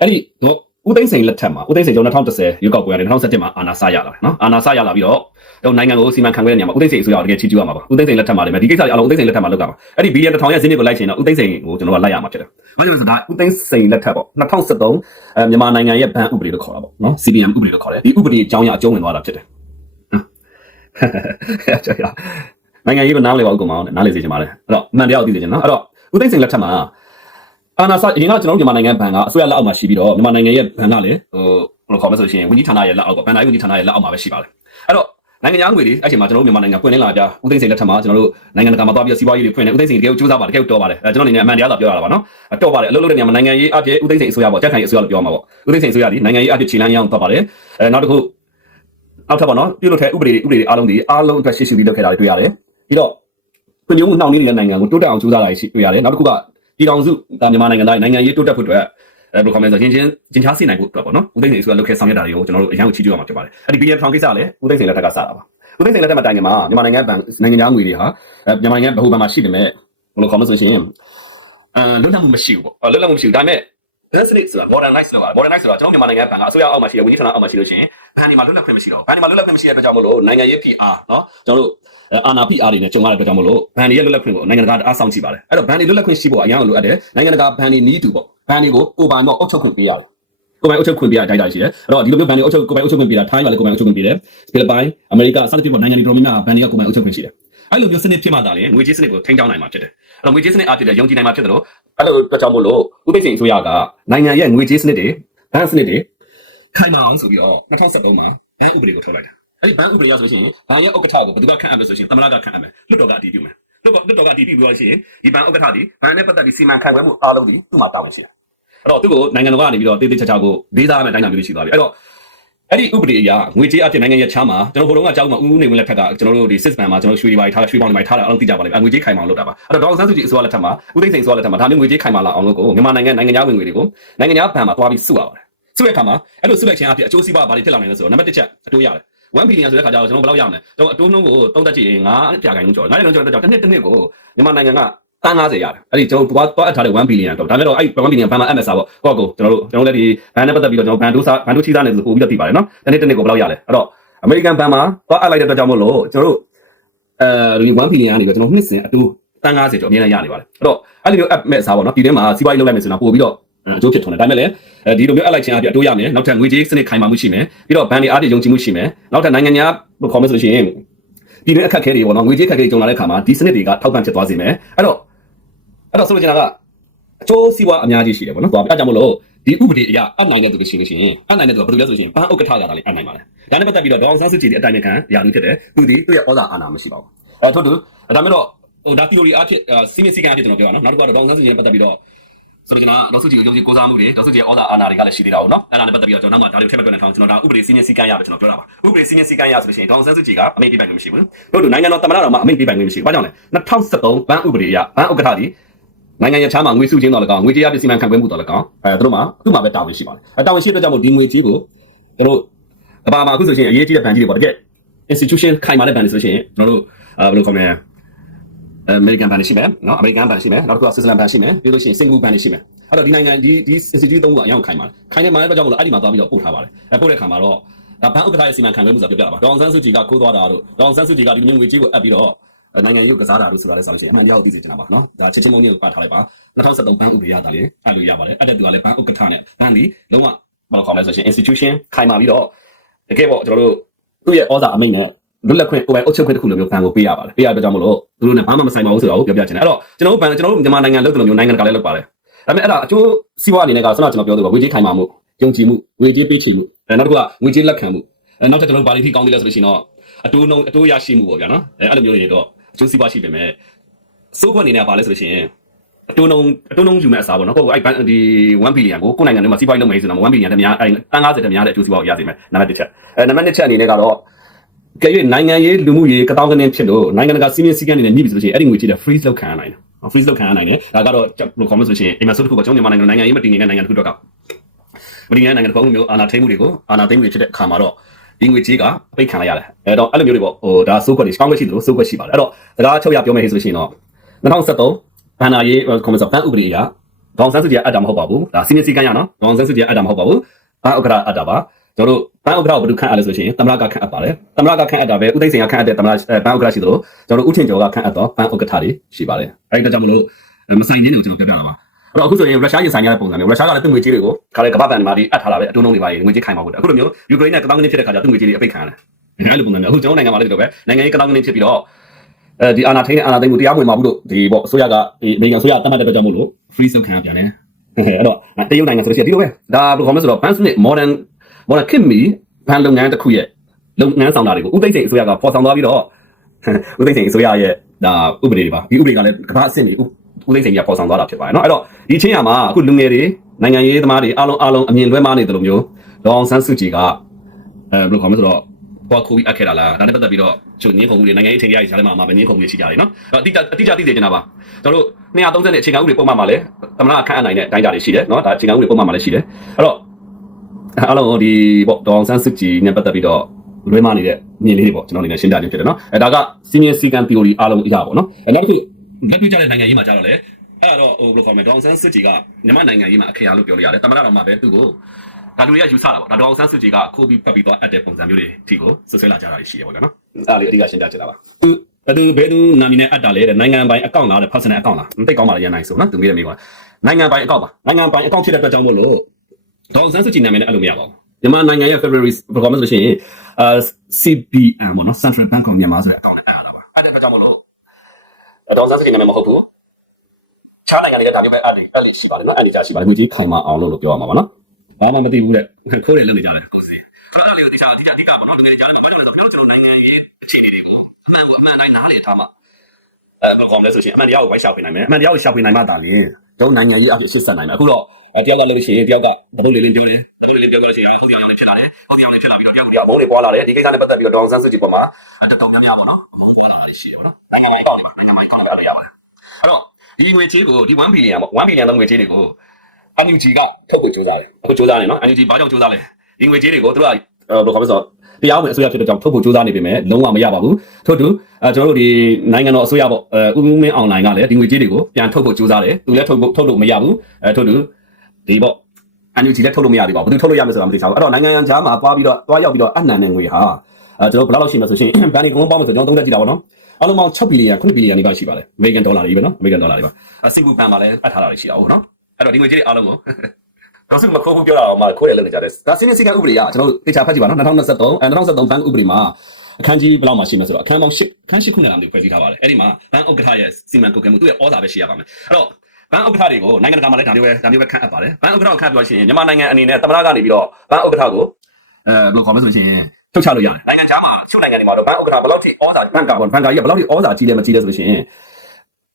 အဲ့ဒီတော့ ဦးသိန်းစိန်လက်ထက်မှာဦးသိန်းစိန်ကျွန်တော်2010ရွေးကောက်ပွဲရတယ်2017မှာအာဏာစရလာတယ်နော်အာဏာစရလာပြီးတော့တော့နိုင်ငံကိုစီမံခန့်ခွဲတဲ့နေရာမှာဦးသိန်းစိန်အစိုးရတကယ်ချီးကျူးရမှာပါဦးသိန်းစိန်လက်ထက်မှာလည်းဒီကိစ္စတွေအလုံးဦးသိန်းစိန်လက်ထက်မှာလုပ်တာပါအဲ့ဒီဘီလီယံတစ်ထောင်ရဲ့ဈေးနှုန်းကိုလိုက်ချင်တော့ဦးသိန်းစိန်ကိုကျွန်တော်ကလိုက်ရမှာဖြစ်တယ်ဘာလို့လဲဆိုတော့ဦးသိန်းစိန်လက်ထက်ပေါ့2013အဲမြန်မာနိုင်ငံရဲ့ဘဏ်ဥပဒေလို့ခေါ်တာပေါ့နော် CPM ဥပဒေလို့ခေါ်တယ်ဒီဥပဒေအကြောင်းအရာအကျုံးဝင်သွားတာဖြစ်တယ်ဟုတ်ကဲ့နိုင်ငံရေးကိုနားမလည်ပါဘူးကောင်မအောင်နားလည်စေချင်ပါတယ်အဲ့တော့အမှန်တရားကိုသိစေချင်နော်အဲ့တော့ဦးသိန်းစိန်လက်ထက်မှာ အာနာဆာအရင်ကကျွန်တော်တို့မြန်မာနိုင်ငံဘဏ်ကအစိုးရလက်အောက်မှာရှိပြီးတော့မြန်မာနိုင်ငံရဲ့ဘဏ်ကလည်းဟိုဘယ်လိုခေါ်မလဲဆိုရှင်ဝန်ကြီးဌာနရဲ့လက်အောက်ကဘဏ္ဍာရေးဝန်ကြီးဌာနရဲ့လက်အောက်မှာပဲရှိပါတယ်အဲ့တော့နိုင်ငံခြားငွေတွေအဲ့ချိန်မှာကျွန်တော်တို့မြန်မာနိုင်ငံပွင့်လင်းလာကြဦးသိန်းစိန်လက်ထက်မှာကျွန်တော်တို့နိုင်ငံတကာမှာသွားပြီးစီးပွားရေးတွေဖွင့်နေဦးသိန်းစိန်တကယ်ကိုစူးစမ်းပါတကယ်ကိုတော်ပါတယ်အဲကျွန်တော်အနေနဲ့အမှန်တရားသာပြောရတာပါနော်တော်ပါတယ်အလုပ်လုပ်တဲ့နေရာမှာနိုင်ငံရေးအဖြစ်ဦးသိန်းစိန်အစိုးရပေါ့ကြက်ခိုင်အစိုးရလို့ပြောမှာပေါ့ဦးသိန်းစိန်အစိုးရဒီနိုင်ငံရေးအဖြစ်ခြေလမ်းရအောင်သွားပါတယ်အဲနောက်တစ်ခုနောက်ထပ်ပါနော်ပြုလုပ်တဲ့ဥပဒေတွေဥပဒေတွေအားလုံးဒီအားလုံးအတွက်ရှေ့ရှုပြီးလုပ်ခဲ့တာတွေတွေ့ရတယ်ပြီးတော့ဖွံ့ဖြိုးမှုနှောင့်နှေးနေတဲ့နိုင်ငံကိုတိုးတက်အောင်ကြိုးစားတာတွေရှိတွေ့ရတယ်နောက်တစ်ခုက ပြည်ထောင်စုဒါမြန်မာနိုင်ငံသားနိုင်ငံရေးတိုးတက်ဖို့အတွက်အဲဘယ်လိုခေါ်မလဲဆိုရင်ချင်းချင်းချားစီနိုင်ဖို့အတွက်ပေါ့နော်ဦးသိန်းစိန်အစိုးရလုပ်ခဲ့ဆောင်ရွက်တာတွေကိုကျွန်တော်တို့အရင်ကချီးကျူးရမှာဖြစ်ပါတယ်အဲ့ဒီ BN ထောင်ကိစ္စလည်းဦးသိန်းစိန်လက်ထက်ကစတာပါဦးသိန်းစိန်လက်ထက်မှာတိုင်ငံမှာမြန်မာနိုင်ငံဘဏ်နိုင်ငံသားငွေတွေဟာအဲမြန်မာနိုင်ငံဗဟိုဘဏ်မှာရှိနေမဲ့ဘယ်လိုခေါ်မလဲဆိုရင်အဲလွတ်လပ်မှုမရှိဘူးပေါ့လွတ်လပ်မှုမရှိဘူးဒါပေမဲ့ business ဆိုတာ modernize လုပ်တာ modernize ဆိုတာကျွန်တော်မြန်မာနိုင်ငံဘဏ်ကအစိုးရအောက်မှာရှိတဲ့ဝန်ကြီးဌာနအောက်မှာရှိလို့ရှိရင် ဘဏ်တွေမှာလွတ်လပ်ခွင့်မရှိတော့ဘူးဘဏ်တွေမှာလွတ်လပ်ခွင့်မရှိတဲ့အတွက်ကြောင့်မလို့နိုင်ငံရေး PR เนาะကျွန်တော်တို့အာနာ PR တွေနဲ့ကြုံရတဲ့အတွက်ကြောင့်မလို့ဘဏ်တွေရဲ့လွတ်လပ်ခွင့်ကိုနိုင်ငံတကာအားဆောင်ကြည့်ပါတယ်အဲ့တော့ဘဏ်တွေလွတ်လပ်ခွင့်ရှိဖို့အရင်ကလိုအပ်တယ်နိုင်ငံတကာဘဏ်တွေနီးတူပေါ့ဘဏ်တွေကိုကိုပိုင်တော့အုပ်ချုပ်ခွင့်ပေးရတယ်ကိုပိုင်အုပ်ချုပ်ခွင့်ပေးရတဲ့အတိုင်းရှိတယ်အဲ့တော့ဒီလိုမျိုးဘဏ်တွေအုပ်ချုပ်ကိုပိုင်အုပ်ချုပ်ခွင့်ပေးတာထိုင်းကလည်းကိုပိုင်အုပ်ချုပ်ခွင့်ပေးတယ်ဖိလစ်ပိုင်အမေရိကစသဖြင့်ပေါ့နိုင်ငံတွေတော်များများဘဏ်တွေကကိုပိုင်အုပ်ချုပ်ခွင့်ရှိတယ်အဲ့လိုမျိုးစနစ်ဖြစ်မှသာလေငွေကြေးစနစ်ကိုထိန်းကျောင်းနိုင်မှာဖြစ်တယ်အဲ့တော့ငွေကြေးစနစ်အားဖြစ်တဲ့ယုံကြည်နိုင်မှာဖြစ်တယ်လို့အဲ့လိုအတွက်ကြောင့်မို့လို့ဥပိ္ပစိန်အစိုးရကနိုင်ငံရဲ့ငွေကြေးစနစ်တွေဘဏ်စနစ်တွေ ခိုင်မာအောင်ဆိုပြီးတော့2013မှာဘဏ်ဥပဒေကိုထုတ်လိုက်တယ်အဲ့ဒီဘဏ်ဥပဒေရဆိုရှင်ဘဏ်ရဲ့ဥက္ကဋ္ဌကိုဘယ်သူကခန့်အပ်မလဲဆိုရှင်သမ္မတကခန့်အပ်မယ်လွှတ်တော်ကအတည်ပြုမယ်လွှတ်တော်လွှတ်တော်ကအတည်ပြုပြီးတော့ရှင်ဒီဘဏ်ဥက္ကဋ္ဌဒီဘဏ်နဲ့ပတ်သက်ပြီးစီမံခန့်ခွဲမှုအားလုံးဒီသူ့မှာတာဝန်ရှိတယ်အဲ့တော့သူ့ကိုနိုင်ငံတော်ကနေပြီးတော့တေးသေးချာချာကိုဒေသအမဲ့တိုင်းတာမျိုးရှိသွားပြီအဲ့တော့အဲ့ဒီဥပဒေအရငွေကြေးအဖြစ်နိုင်ငံရဲ့ချားမှာကျွန်တော်ဘုံကကြောက်မှာဦးဦးနေဝင်လက်ထက်ကကျွန်တော်တို့ဒီ system မှာကျွန်တော်ရွှေတွေပါထားရွှေပေါင်းတွေပါထားတာအားလုံးသိကြပါလိမ့်မယ်ငွေကြေးခိုင်မာအောင်လုပ်တာပါအဲ့တော့ဒေါအောင်ဆန်းစုကြည်အစိုးရလက်ထက်မှာဦးသိန်းစိန်အစိုးရလက်ထက်မှာဒါမျိုးငွေကြေးခိုင်မာလာအောင်လို့ကိုမြန်မာနိုင်ငံနိုင်ငံသားဝင်ငွေတွေကိုနိုင်ငံသားဘဏ်မှာသွားပြီးစုရပါတယ် စုတဲ့အခါမှာအဲ့လိုစုလိုက်ခြင်းအဖြစ်အကျိုးစီးပွားဘာတွေဖြစ်လာနိုင်လဲဆိုတော့နံပါတ်1ချက်အတိုးရတယ်1 billion ဆိုတဲ့ခါကျတော့ကျွန်တော်ဘယ်လောက်ရမလဲကျွန်တော်အတိုးနှုန်းကိုသုံးသက်ကြည့်ရင်9ပြာခိုင်နှုန်းကျော်9နှုန်းကျော်တဲ့ကြောင့်တစ်နှစ်တစ်နှစ်ကိုမြန်မာနိုင်ငံကတန်း90ရတယ်အဲ့ဒီကျွန်တော်သွားသွားအပ်ထားတဲ့1 billion တော့ဒါပေမဲ့တော့အဲ့1 billion ဘဏ်မှာ MS ပါပေါ့ကိုကိုကျွန်တော်တို့ကျွန်တော်လည်းဒီဘဏ်နဲ့ပတ်သက်ပြီးတော့ကျွန်တော်ဘဏ်ဒိုးစားဘဏ်ဒိုးချီးစားနေဆိုပို့ပြီးတော့သိပါတယ်နော်တစ်နှစ်တစ်နှစ်ကိုဘယ်လောက်ရလဲအဲ့တော့အမေရိကန်ဘဏ်မှာသွားအပ်လိုက်တဲ့အတွက်ကြောင့်မို့လို့ကျွန်တော်တို့အဲဒီ1 billion ကနေပြီးတော့ကျွန်တော်နှစ်စဉ်အတိုးတန်း90ကျော်အမြဲတမ်းရနေပါတယ်အဲ့တော့အဲ့ဒီလို app မဲ့စားပေါ့နော်ပြည်တွင်းမှာစီးပွားရေးလုပ်လိုက်မယ်ဆိုတော့ပို့ပြီးတော့ အကျိုးဖြစ်ထွန်းတယ်ဒါပေမဲ့လည်းအဲဒီလိုမျိုးအပ်လိုက်ခြင်းအပြအတိုးရမယ်နောက်ထပ်ငွေကြေးစနစ်ခိုင်မာမှုရှိမယ်ပြီးတော့ဘဏ်တွေအားတွေယုံကြည်မှုရှိမယ်နောက်ထပ်နိုင်ငံခြားလို့ခေါ်မယ်ဆိုရှင်ပြည်တွင်းအခက်အခဲတွေပေါ့နော်ငွေကြေးအခက်အခဲကြုံလာတဲ့အခါမှာဒီစနစ်တွေကထောက်ပံ့ဖြစ်သွားစေမယ်အဲ့တော့အဲ့တော့ဆိုလိုချင်တာကအကျိုးစီးပွားအများကြီးရှိတယ်ပေါ့နော်။ဒါကြောင့်မလို့ဒီဥပဒေအရအနိုင်တဲ့သူတွေရှိနေရှင်အနိုင်တဲ့သူကဘယ်လိုလဲဆိုရင်ဘာဥက္ကဋ္ဌကလည်းအနိုင်ပါလေ။ဒါနဲ့ပတ်သက်ပြီးတော့ဒေါအောင်ဆန်းစုကြည်ရဲ့အတိုင်းအခံရာလူဖြစ်တယ်။သူဒီသူ့ရဲ့ဩဇာအာဏာမရှိပါဘူး။အဲထို့တူဒါမဲ့တော့ဟိုဒါ theory အဖြစ်စီမင်းစီကံအဖြစ်ကျွန်တော်ပြောရအောင်။နောက်တစ်ခုကတော့ဒေါအောင်ဆန်းစုကြည်နဲ့ပတ်သက်ပြီးတော့ ဆိုတော့ကျွန်တော်ဒေါစုကြည်ကိုယုံကြည်ကိုးစားမှုတွေဒေါစုကြည်ရဲ့ဩဇာအာဏာတွေကလည်းရှိသေးတာပေါ့နော်။အဲ့ဒါနဲ့ပတ်သက်ပြီးတော့ကျွန်တော်နောက်မှဒါတွေကိုထည့်မတွက်နေထောင်ကျွန်တော်ဒါဥပဒေစီမင်းစီကံရပဲကျွန်တော်ပြောတာပါ။ဥပဒေစီမင်းစီကံရဆိုလို့ရှိရင်ဒေါအောင်ဆန်းစုကြည်ကအမိန့်ပေးပိုင်ခွင့်မရှိဘူး။တို့တို့နိုင်ငံတော်သမ္မတတော်မှာအမိန့်ပေးပိုင်ခွင့်မရှိဘူး။ဘာကြောင့်လဲ။2013ဘဏ်ဥပဒေအရဘဏ်ဥက္ကဋ္ဌဒီနိုင်ငံရဲ့ချားမှာငွေစုချင်းတော်လည်းကောင်းငွေကြေးအပစ္စည်းမှခံခွင့်မှုတော်လည်းကောင်းအဲတို့မှာသူ့မှာပဲတာဝန်ရှိပါတယ်အဲတာဝန်ရှိတဲ့အတွက်ကြောင့်မို့ဒီငွေကြေးကိုတို့အပါမှာအခုဆိုရှင်အရေးကြီးတဲ့ဘဏ်ကြီးတွေပေါ့တကယ် institution ခိုင်မာတဲ့ဘဏ်တွေဆိုရှင်ကျွန်တော်တို့အဲဘယ်လိုခေါ်မလဲ အမေရိကန်ဘဏ်တွေရှိမယ်နော်အမေရိကန်ဘဏ်ရှိမယ်နောက်တစ်ခုကဆွစ်ဇာလန်ဘဏ်ရှိမယ်ပြီးလို့ရှိရင်စင်ကာပူဘဏ်တွေရှိမယ်အဲ့တော့ဒီနိုင်ငံဒီဒီ institute သုံးခုကအရင်ခိုင်ပါတယ်ခိုင်နေမှာလည်းအတွက်ကြောင့်မို့လို့အဲ့ဒီမှာသွားပြီးတော့ပို့ထားပါတယ်အဲပို့တဲ့ခါမှာတော့ဒါဘဏ်ဥက္ကဋ္ဌရဲ့စီမံခန့်ခွဲမှုဆိုတာပြောပြတာပါဒေါအောင်ဆန်းစုကြည်ကခိုးသွားတာတို့ဒေါအောင်ဆန်းစုကြည်ကဒီမျိုးငွေကြေးကိုအပ်ပြီးတော့နိုင်ငံရေးကစားတာလို့ဆိုတာလဲဆိုလို့ရှိရင်အမှန်တရားကိုသိစေချင်တာပါနော်ဒါချင်းချင်းလုံးလေးကိုပတ်ထားလိုက်ပါ2013ဘဏ်ဥပဒေရတာလေအဲ့လိုရပါတယ်အဲ့တဲ့သူကလည်းဘဏ်ဥက္ကဋ္ဌနဲ့ဘဏ်ဒီလုံးဝဘာလို့ခေါ်မလဲဆိုရှင် institution ခိုင်မာပြီးတော့တကယ်ပေါ့ကျွန်တော်တို့သူ့ရဲ့ဩဇာအမိန့်နဲ့ လွတ်လပ်ခွင့်ကိုယ်ပိုင်အုပ်ချုပ်ခွင့်တစ်ခုလိုမျိုးဘဏ်ကိုပေးရပါတယ်ပေးရတဲ့ကြောင့်မလို့သူတို့နဲ့ဘာမှမဆိုင်ပါဘူးဆိုတာကိုပြောပြချင်တယ်အဲ့တော့ကျွန်တော်တို့ဘဏ်ကျွန်တော်တို့မြန်မာနိုင်ငံလုပ်တယ်လို့မျိုးနိုင်ငံတကာလည်းလုပ်ပါတယ်ဒါပေမဲ့အဲ့ဒါအကျိုးစီးပွားအနေနဲ့ကဆန္ဒကျွန်တော်ပြောသလိုဝေကြီးခိုင်မာမှုယုံကြည်မှုဝေကြီးပေးချေမှုအဲနောက်တစ်ခုကငွေကြေးလက်ခံမှုအဲနောက်ထပ်ကျွန်တော်တို့ဘာတွေထိကောင်းသေးလဲဆိုလို့ရှိရင်တော့အတိုးနှုန်းအတိုးရရှိမှုပေါ့ဗျာနော်အဲအဲ့လိုမျိုးတွေတော့အကျိုးစီးပွားရှိပေမဲ့စိုးခွက်အနေနဲ့ကဘာလဲဆိုလို့ရှိရင်အတိုးနှုန်းအတိုးနှုန်းယူမဲ့အစားပေါ့နော်ကိုယ်အဲ့ဘန်ဒီ1 billion ကိုကိုယ်နိုင်ငံထဲမှာစီးပွားရေးလုပ်မယ်ဆိုတော့1 billion တည်းများအဲ့တန်50တည်းများတဲ့အကျိုးစီးပွားကိုရစေမယ်နံပါတ်1ချက်အဲနံပါတ်2ချက်အနေနဲ့ကတော့ ကဲ၍နိုင်ငံရေးလူမှုရေးကတောင်းကနေဖြစ်လို့နိုင်ငံတကာစီးမင်းစည်းကမ်းတွေနဲ့ညှိပြီဆိုလို့ရှိရင်အဲ့ဒီငွေကြေးတွေ freeze လုပ်ခံရနိုင်တယ် freeze လုပ်ခံရနိုင်တယ်ဒါကတော့ဘယ်လိုခေါ်မလဲဆိုရှင်အိမ်မှာဆိုတစ်ခုကကျွန်တော်မြန်မာနိုင်ငံနိုင်ငံရေးမတည်ငြိမ်တဲ့နိုင်ငံတစ်ခုတော့ကမတည်ငြိမ်တဲ့နိုင်ငံတစ်ခုမျိုးအာဏာထိန်းမှုတွေကိုအာဏာသိမ်းမှုတွေဖြစ်တဲ့အခါမှာတော့ဒီငွေကြေးကအပိတ်ခံလိုက်ရတယ်အဲတော့အဲ့လိုမျိုးတွေပေါ့ဟိုဒါစိုးခွက်တွေကောင်းခွက်ရှိသလိုစိုးခွက်ရှိပါတယ်အဲ့တော့စကားချုပ်ရပြောမယ်ဆိုလို့ရှိရင်တော့2013ဘန်နာရေးကွန်မန်ဆာဘန်ဥပဒေအရဒေါအောင်ဆန်းစုကြည်ကအပ်တာမဟုတ်ပါဘူးဒါစီမင်းစီကန်းရနော်ဒေါအောင်ဆန်းစုကြည်ကအပ်တာမဟုတ်ပါဘူးဘန်ဥက္ကဋ္ဌအပ်တာပါ ကျွန်တော်တို့ဘန်ဥက္ကဋ္ဌကိုဘယ်သူခန့်အပ်လဲဆိုရှင်သမရကခန့်အပ်ပါတယ်သမရကခန့်အပ်တာပဲဥသိမ်းစင်ကခန့်အပ်တဲ့သမရဘန်ဥက္ကဋ္ဌရှိသလိုကျွန်တော်တို့ဥထင်ကျော်ကခန့်အပ်တော့ဘန်ဥက္ကဋ္ဌတွေရှိပါတယ်အဲဒီတော့ကြောင့်မလို့မဆိုင်နေလို့ကျွန်တော်ပြောပြတာပါအဲ့တော့အခုဆိုရင်ရုရှားရင်ဆိုင်ရတဲ့ပုံစံမျိုးရုရှားကလည်းသူ့ငွေကြေးတွေကိုခါလေကမ္ဘာ့ဘဏ်တွေမှာဒီအပ်ထားတာပဲအတုံးလုံးတွေပါငွေကြေးခိုင်ပါဘူးအခုလိုမျိုးယူကရိန်းနဲ့ကတောင်းကနေဖြစ်တဲ့ခါကျသူ့ငွေကြေးတွေအပိတ်ခံရတယ်အဲ့လိုပုံစံမျိုးအခုကျွန်တော်နိုင်ငံမှာလည်းဒီလိုပဲနိုင်ငံရေးကတောင်းကနေဖြစ်ပြီးတော့အဲဒီအာနာထိန်နဲ့အာနာသိန်းကိုတရားဝင်မှာဘူးလို့ဒီပေါ့အစိုးရကဒီအမေရိကန်အစိုးရတတ်မှတ်တဲ့အတွက်ကြောင့်မို့လို့ free ဆုတ်ခံရပြန်တယ်အဲ့တော့တရုတ်နိုင်ငံဆိုလို့ရှိရင်ဒီလိုပဲဒါဘယ်လိုခေါ်မလဲဆိုတော့ ban စန စ် modern modern ခင်မီဘန်လုပ်ငန်းတစ်ခုရဲ့လုပ်ငန်းဆောင်တာတွေကိုဥသိမ်းစိန်အစိုးရကပေါ်ဆောင်သွားပြီးတော့ဥသိမ်းစိန်အစိုးရရဲ့ဒါဥပဒေတွေပါဒီဥပဒေကလည်းကမ္ဘာအဆင့်တွေဥသိမ်းစိန်ကပေါ်ဆောင်သွားတာဖြစ်ပါတယ်เนาะအဲ့တော့ဒီချင်းရမှာအခုလူငယ်တွေနိုင်ငံရေးသမားတွေအားလုံးအားလုံးအမြင်လွဲမှားနေတယ်လို့မျိုးဒေါအောင်ဆန်းစုကြည်ကအဲဘယ်လိုခေါ်မလဲဆိုတော့ပေါ်ခိုးပြီးအပ်ခဲ့တာလားဒါနဲ့ပတ်သက်ပြီးတော့ချုပ်ငင်းခုံမှုတွေနိုင်ငံရေးအထင်ကြီးရှားထဲမှာမှာပဲငင်းခုံမှုတွေရှိကြတယ်เนาะအဲ့တော့အတိအကျအတိအကျသိစေချင်တာပါကျွန်တော်တို့230နဲ့အခြေခံဥပဒေပုံမှန်မှာလည်းသမဏခန့်အပ်နိုင်တဲ့တိုင်းတာတွေရှိတယ်เนาะဒါအခြေခံဥပဒေပုံမှန်မှာလည်းရှိတယ်အဲ့တော့ အားလုံးဒီပေါ့ဒေါအောင်ဆန်းစုကြည်နဲ့ပတ်သက်ပြီးတော့လွဲမနေတဲ့မြင်လေးတွေပေါ့ကျွန်တော်အနေနဲ့ရှင်းပြခြင်းဖြစ်တယ်နော်အဲဒါကစီမင်းစီကံ theory အားလုံးအရာပေါ့နော်အဲနောက်တစ်ခုလက်တွေ့ကြတဲ့နိုင်ငံရေးမှာကြတော့လေအဲ့တော့ဟိုဘယ်လိုခေါ်မလဲဒေါအောင်ဆန်းစုကြည်ကမြန်မာနိုင်ငံရေးမှာအခရာလို့ပြောလို့ရတယ်တမန်တော်မှာပဲသူ့ကိုဒါလူတွေကယူဆတာပေါ့ဒါဒေါအောင်ဆန်းစုကြည်ကခိုးပြီးပတ်ပြီးတော့အပ်တဲ့ပုံစံမျိုးတွေအထိကိုဆွဆွဲလာကြတာရှိရပေါ့နော်အဲ့ဒါလေးအဓိကရှင်းပြချင်တာပါသူဘယ်သူဘယ်သူနာမည်နဲ့အပ်တာလဲတဲ့နိုင်ငံပိုင်အကောင့်လားတဲ့ personal account လားမသိကောင်းပါလေရန်နိုင်ဆိုနော်သူမေးတယ်မေးပါနိုင်ငံပိုင်အကောင့်ပါနိုင်ငံပိုင်အကောင့်ဖြစ်တဲ့အတွက်ကြောင့်မို့လို့ ဒေါအောင်ဆန်းစုကြည်နာမည်နဲ့အဲ့လိုမရပါဘူးမြန်မာနိုင်ငံရဲ့ February ဘယ်လိုမှဆိုလို့ရှိရင်အာ CBM ပေါ့နော် Central Bank of Myanmar ဆိုတဲ့အကောင့်နဲ့အဲ့ရတာပါအဲ့ဒါကြောင့်မလို့ဒေါအောင်ဆန်းစုကြည်နာမည်မဟုတ်ဘူးခြားနိုင်ငံတွေကဒါမျိုးပဲအဲ့ဒီအဲ့လိုရှိပါတယ်နော်အဲ့ဒီကြာရှိပါတယ်ငွေကြီးခိုင်မအောင်လို့လို့ပြောရမှာပါနော်ဘာမှမသိဘူးတဲ့ခိုးတယ်လုပ်နေကြတယ်ကိုစီအဲ့ဒါလေးကိုဒီချာဒီချာဒီကပေါ့နော်တကယ်ကြားတယ်ဘာလို့လဲဆိုတော့ကျွန်တော်နိုင်ငံရေးအခြေအနေတွေကိုအမှန်ကအမှန်တိုင်းနားလည်ထားမှာအဲဘယ်ကောင်လဲဆိုရှင်အမှန်တရားကိုပိုင်ရှာဖွေနိုင်မယ်အမှန်တရားကိုရှာဖွေနိုင်မှသာလျှင်ကျွန်တော်နိုင်ငံရေးအဖြစ်ရှင်းဆက်နိုင်မယ်အခုတော့ အဲတယောက်ကလည်းလို့ရှိရင်တယောက်ကတပုတ်လေးလေးပြောတယ်တပုတ်လေးလေးပြောကြလို့ရှိရင်ဟုတ်တရားလေးဖြစ်လာတယ်ဟုတ်တရားလေးဖြစ်လာပြီးတော့တယောက်ကတယောက်အမုန်းတွေပွားလာတယ်ဒီကိစ္စနဲ့ပတ်သက်ပြီးတော့ဒေါအောင်ဆန်းစုကြည်ပေါ်မှာတတော်များများပေါ့နော်အမုန်းပွားလာတာရှိတယ်ပေါ့နော်နိုင်ငံရေးပေါ့နိုင်ငံရေးကောင်းတယ်ရပါတယ်အဲ့တော့ဒီငွေချေးကိုဒီ1 billion ပေါ့1 billion လောက်ငွေချေးတွေကို NUG ကထုတ်ဖို့ကြိုးစားတယ်အခုကြိုးစားနေနော် NUG ဘာကြောင့်ကြိုးစားလဲဒီငွေချေးတွေကိုသူတို့ကဘယ်လိုခေါ်မလဲဆိုတော့တရားဝင်အစိုးရဖြစ်တဲ့ကြောင့်ထုတ်ဖို့ကြိုးစားနေပေမဲ့လုံးဝမရပါဘူးထို့တူအဲကျွန်တော်တို့ဒီနိုင်ငံတော်အစိုးရပေါ့အဲဥပမင်းအွန်လိုင်းကလည်းဒီငွေကြေးတွေကိုပြန်ထုတ်ဖို့ကြိုးစားတယ်သူလည်းထုတ်ဖို့ထုတ်လို့မရဘူးအဲထို့တူ ဒီပေါ့ NUG လည်းထုတ်လို့မရသေးပါဘူးဘယ်သူထုတ်လို့ရမလဲဆိုတာမသိချဘူးအဲ့တော့နိုင်ငံခြားမှာသွားပြီးတော့သွားရောက်ပြီးတော့အနှံတဲ့ငွေဟာအဲကျွန်တော်ဘယ်လောက်ရှိမလဲဆိုရှင်ဘဏ်တွေကုန်ပေါင်းလို့ဆိုကျွန်တော်သုံးသက်ကြည့်တာပေါ့နော်အလုံးပေါင်း6ဘီလီယံ9ဘီလီယံနေပါရှိပါတယ်အမေရိကန်ဒေါ်လာတွေပဲနော်အမေရိကန်ဒေါ်လာတွေပါအစင်ဘူဘဏ်မှာလည်းအပ်ထားတာတွေရှိတာဟုတ်နော်အဲ့တော့ဒီငွေကြေးတွေအားလုံးကိုတော့စမခိုးဘူးပြောတာတော့မှခိုးတယ်လို့နေကြတယ်ဒါစီးနေစီကဥပဒေကကျွန်တော်တို့တေချာဖတ်ကြည့်ပါနော်2023အဲ2023ဘဏ်ဥပဒေမှာအခန်းကြီးဘယ်လောက်မှရှိမလဲဆိုတော့အခန်းပေါင်း10အခန်း10ခုနဲ့လာမျိုးဖွဲ့စည်းထားပါတယ်အဲ့ဒီမှာဘဏ်ဥက္ကဋ္ဌရဲ့စီမံကုတ်ကဲမှုသူ့ရဲ့ဩဇာပဲရှိရပါမယ်အဲ့တော့ ဘဏ်ဥက္ကဋ္ဌတွေကိုနိုင်ငံတကာမှာလည်းဒါမျိုးပဲဒါမျိုးပဲခန့်အပ်ပါတယ်ဘဏ်ဥက္ကဋ္ဌကိုခန့်ပြောရှင်မြန်မာနိုင်ငံအနေနဲ့သမ္မတကနေပြီးတော့ဘဏ်ဥက္ကဋ္ဌကိုအဲဘယ်လိုခေါ်မလဲဆိုရင်ထုတ်ချလို့ရတယ်နိုင်ငံခြားမှာချုပ်နိုင်ငံတွေမှာတော့ဘဏ်ဥက္ကဋ္ဌဘယ်လောက်ထိဩဇာဘဏ်ကဘဏ်ကကြီးကဘယ်လောက်ထိဩဇာကြီးလဲမကြီးလဲဆိုလို့ရှိရင်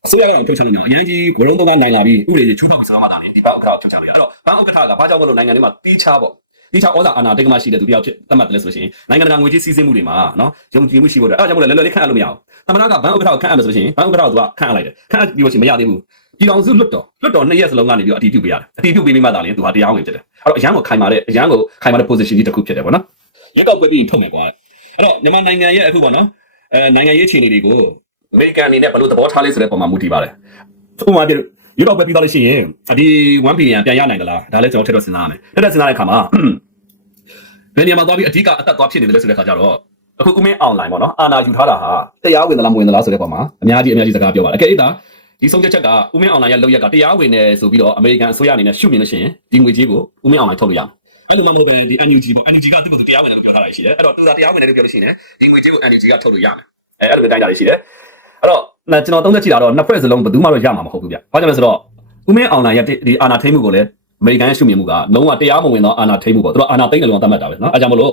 အစိုးရကတော့ထုတ်ချလို့ရအောင်အရင်ကြီးဂိုလုံးတော့နိုင်လာပြီးဥပဒေချိုးဖောက်ဆောင်မှတာလေဒီဘဏ်ဥက္ကဋ္ဌထုတ်ချလို့ရအဲ့တော့ဘဏ်ဥက္ကဋ္ဌကဘာကြောင့်မလို့နိုင်ငံတွေမှာတီးခြားပေါ့တီးခြားဩဇာအာဏာတိတ်ကမရှိတဲ့သူတယောက်ဖြစ်သတ်မှတ်တယ်လို့ဆိုလို့ရှိရင်နိုင်ငံတကာငွေကြေးစီးဆင်းမှုတွေမှာနော်ယုံကြည်မှုရှိဖို့အတွက်အဲ့ဒါကြောင့်မလို့လဲလဲလေးခန့်အပ်လို့မရဘူးသမ္မတကဘဏ်ဥက္ကဋ္ဌကိုခန့်အပ်မယ်ဆိုလို့ရှိရင်ဘဏ်ဥက္ကဋ္ဌကသူကခန့်အပ်လိုက်တယ်ခန့်အပ်ပြီးလို့ရှိရင်မရသေးဘူး ပြည်တော်စုလွတ်တော်လွတ်တော်နှစ်ရက်စလုံးကနေပြီးတော့အတည်ပြုပေးရတယ်အတည်ပြုပေးပြီးမှသာလေသူဟာတရားဝင်ဖြစ်တယ်အဲ့တော့အရန်ကိုခိုင်မာတဲ့အရန်ကိုခိုင်မာတဲ့ position ကြီးတစ်ခုဖြစ်တယ်ပေါ့နော်ရက်ကောက်ပွဲပြီးရင်ထုတ်မယ်ကွာအဲ့တော့မြန်မာနိုင်ငံရဲ့အခုပေါ့နော်အဲနိုင်ငံရေးအခြေအနေတွေကိုအမေရိကန်အနေနဲ့ဘယ်လိုသဘောထားလဲဆိုတဲ့ပုံမှာမူတည်ပါတယ်ဥပမာပြရွေးကောက်ပွဲပြီးတော့လို့ရှိရင်ဒီ1 billion ပြန်ရနိုင်သလားဒါလည်းကျွန်တော်ထည့်တော့စဉ်းစားရမယ်ထည့်တော့စဉ်းစားတဲ့အခါမှာဘယ်နေရာမှာသွားပြီးအဓိကအသက်သွားဖြစ်နေတယ်လဲဆိုတဲ့အခါကျတော့အခုဥမင်းအွန်လိုင်းပေါ့နော်အာနာယူထားတာဟာတရားဝင်သလားမဝင်သလားဆိုတဲ့ပုံမှာအများကြီးအများကြီးစကားပြောပါတယ်အကယ်၍ဒါ ဒီဆုံးဖြတ်ချက်ကဥမင်းအွန်လိုင်းရဲ့လုပ်ရက်ကတရားဝင်တယ်ဆိုပြီးတော့အမေရိကန်အစိုးရအနေနဲ့ရှုမြင်လို့ရှိရင်ဒီငွေကြေးကိုဥမင်းအွန်လိုင်းထုတ်လို့ရမယ်အဲ့လိုမှမဟုတ်ပဲဒီ NUG ပေါ့ NUG ကသူ့ကိုတရားဝင်တယ်လို့ပြောထားတာရှိတယ်အဲ့တော့သူကတရားဝင်တယ်လို့ပြောလို့ရှိရင်ဒီငွေကြေးကို NUG ကထုတ်လို့ရမယ်အဲအဲ့လိုတိုင်းတာတွေရှိတယ်အဲ့တော့ကျွန်တော်သုံးသက်ကြည့်တာတော့နှစ်ဖွဲ့စလုံးဘယ်သူမှတော့ရမှာမဟုတ်ဘူးဗျ။ဘာကြောင့်လဲဆိုတော့ဥမင်းအောင်နိုင်ရဲ့ဒီအာနာထိမ့်မှုကိုလည်းအမေရိကန်ရဲ့ရှုမြင်မှုကလုံးဝတရားမဝင်သောအာနာထိမ့်မှုပေါ့။သူတို့အာနာသိမ့်တယ်လို့သတ်မှတ်တာပဲနော်။အဲကြောင့်မလို့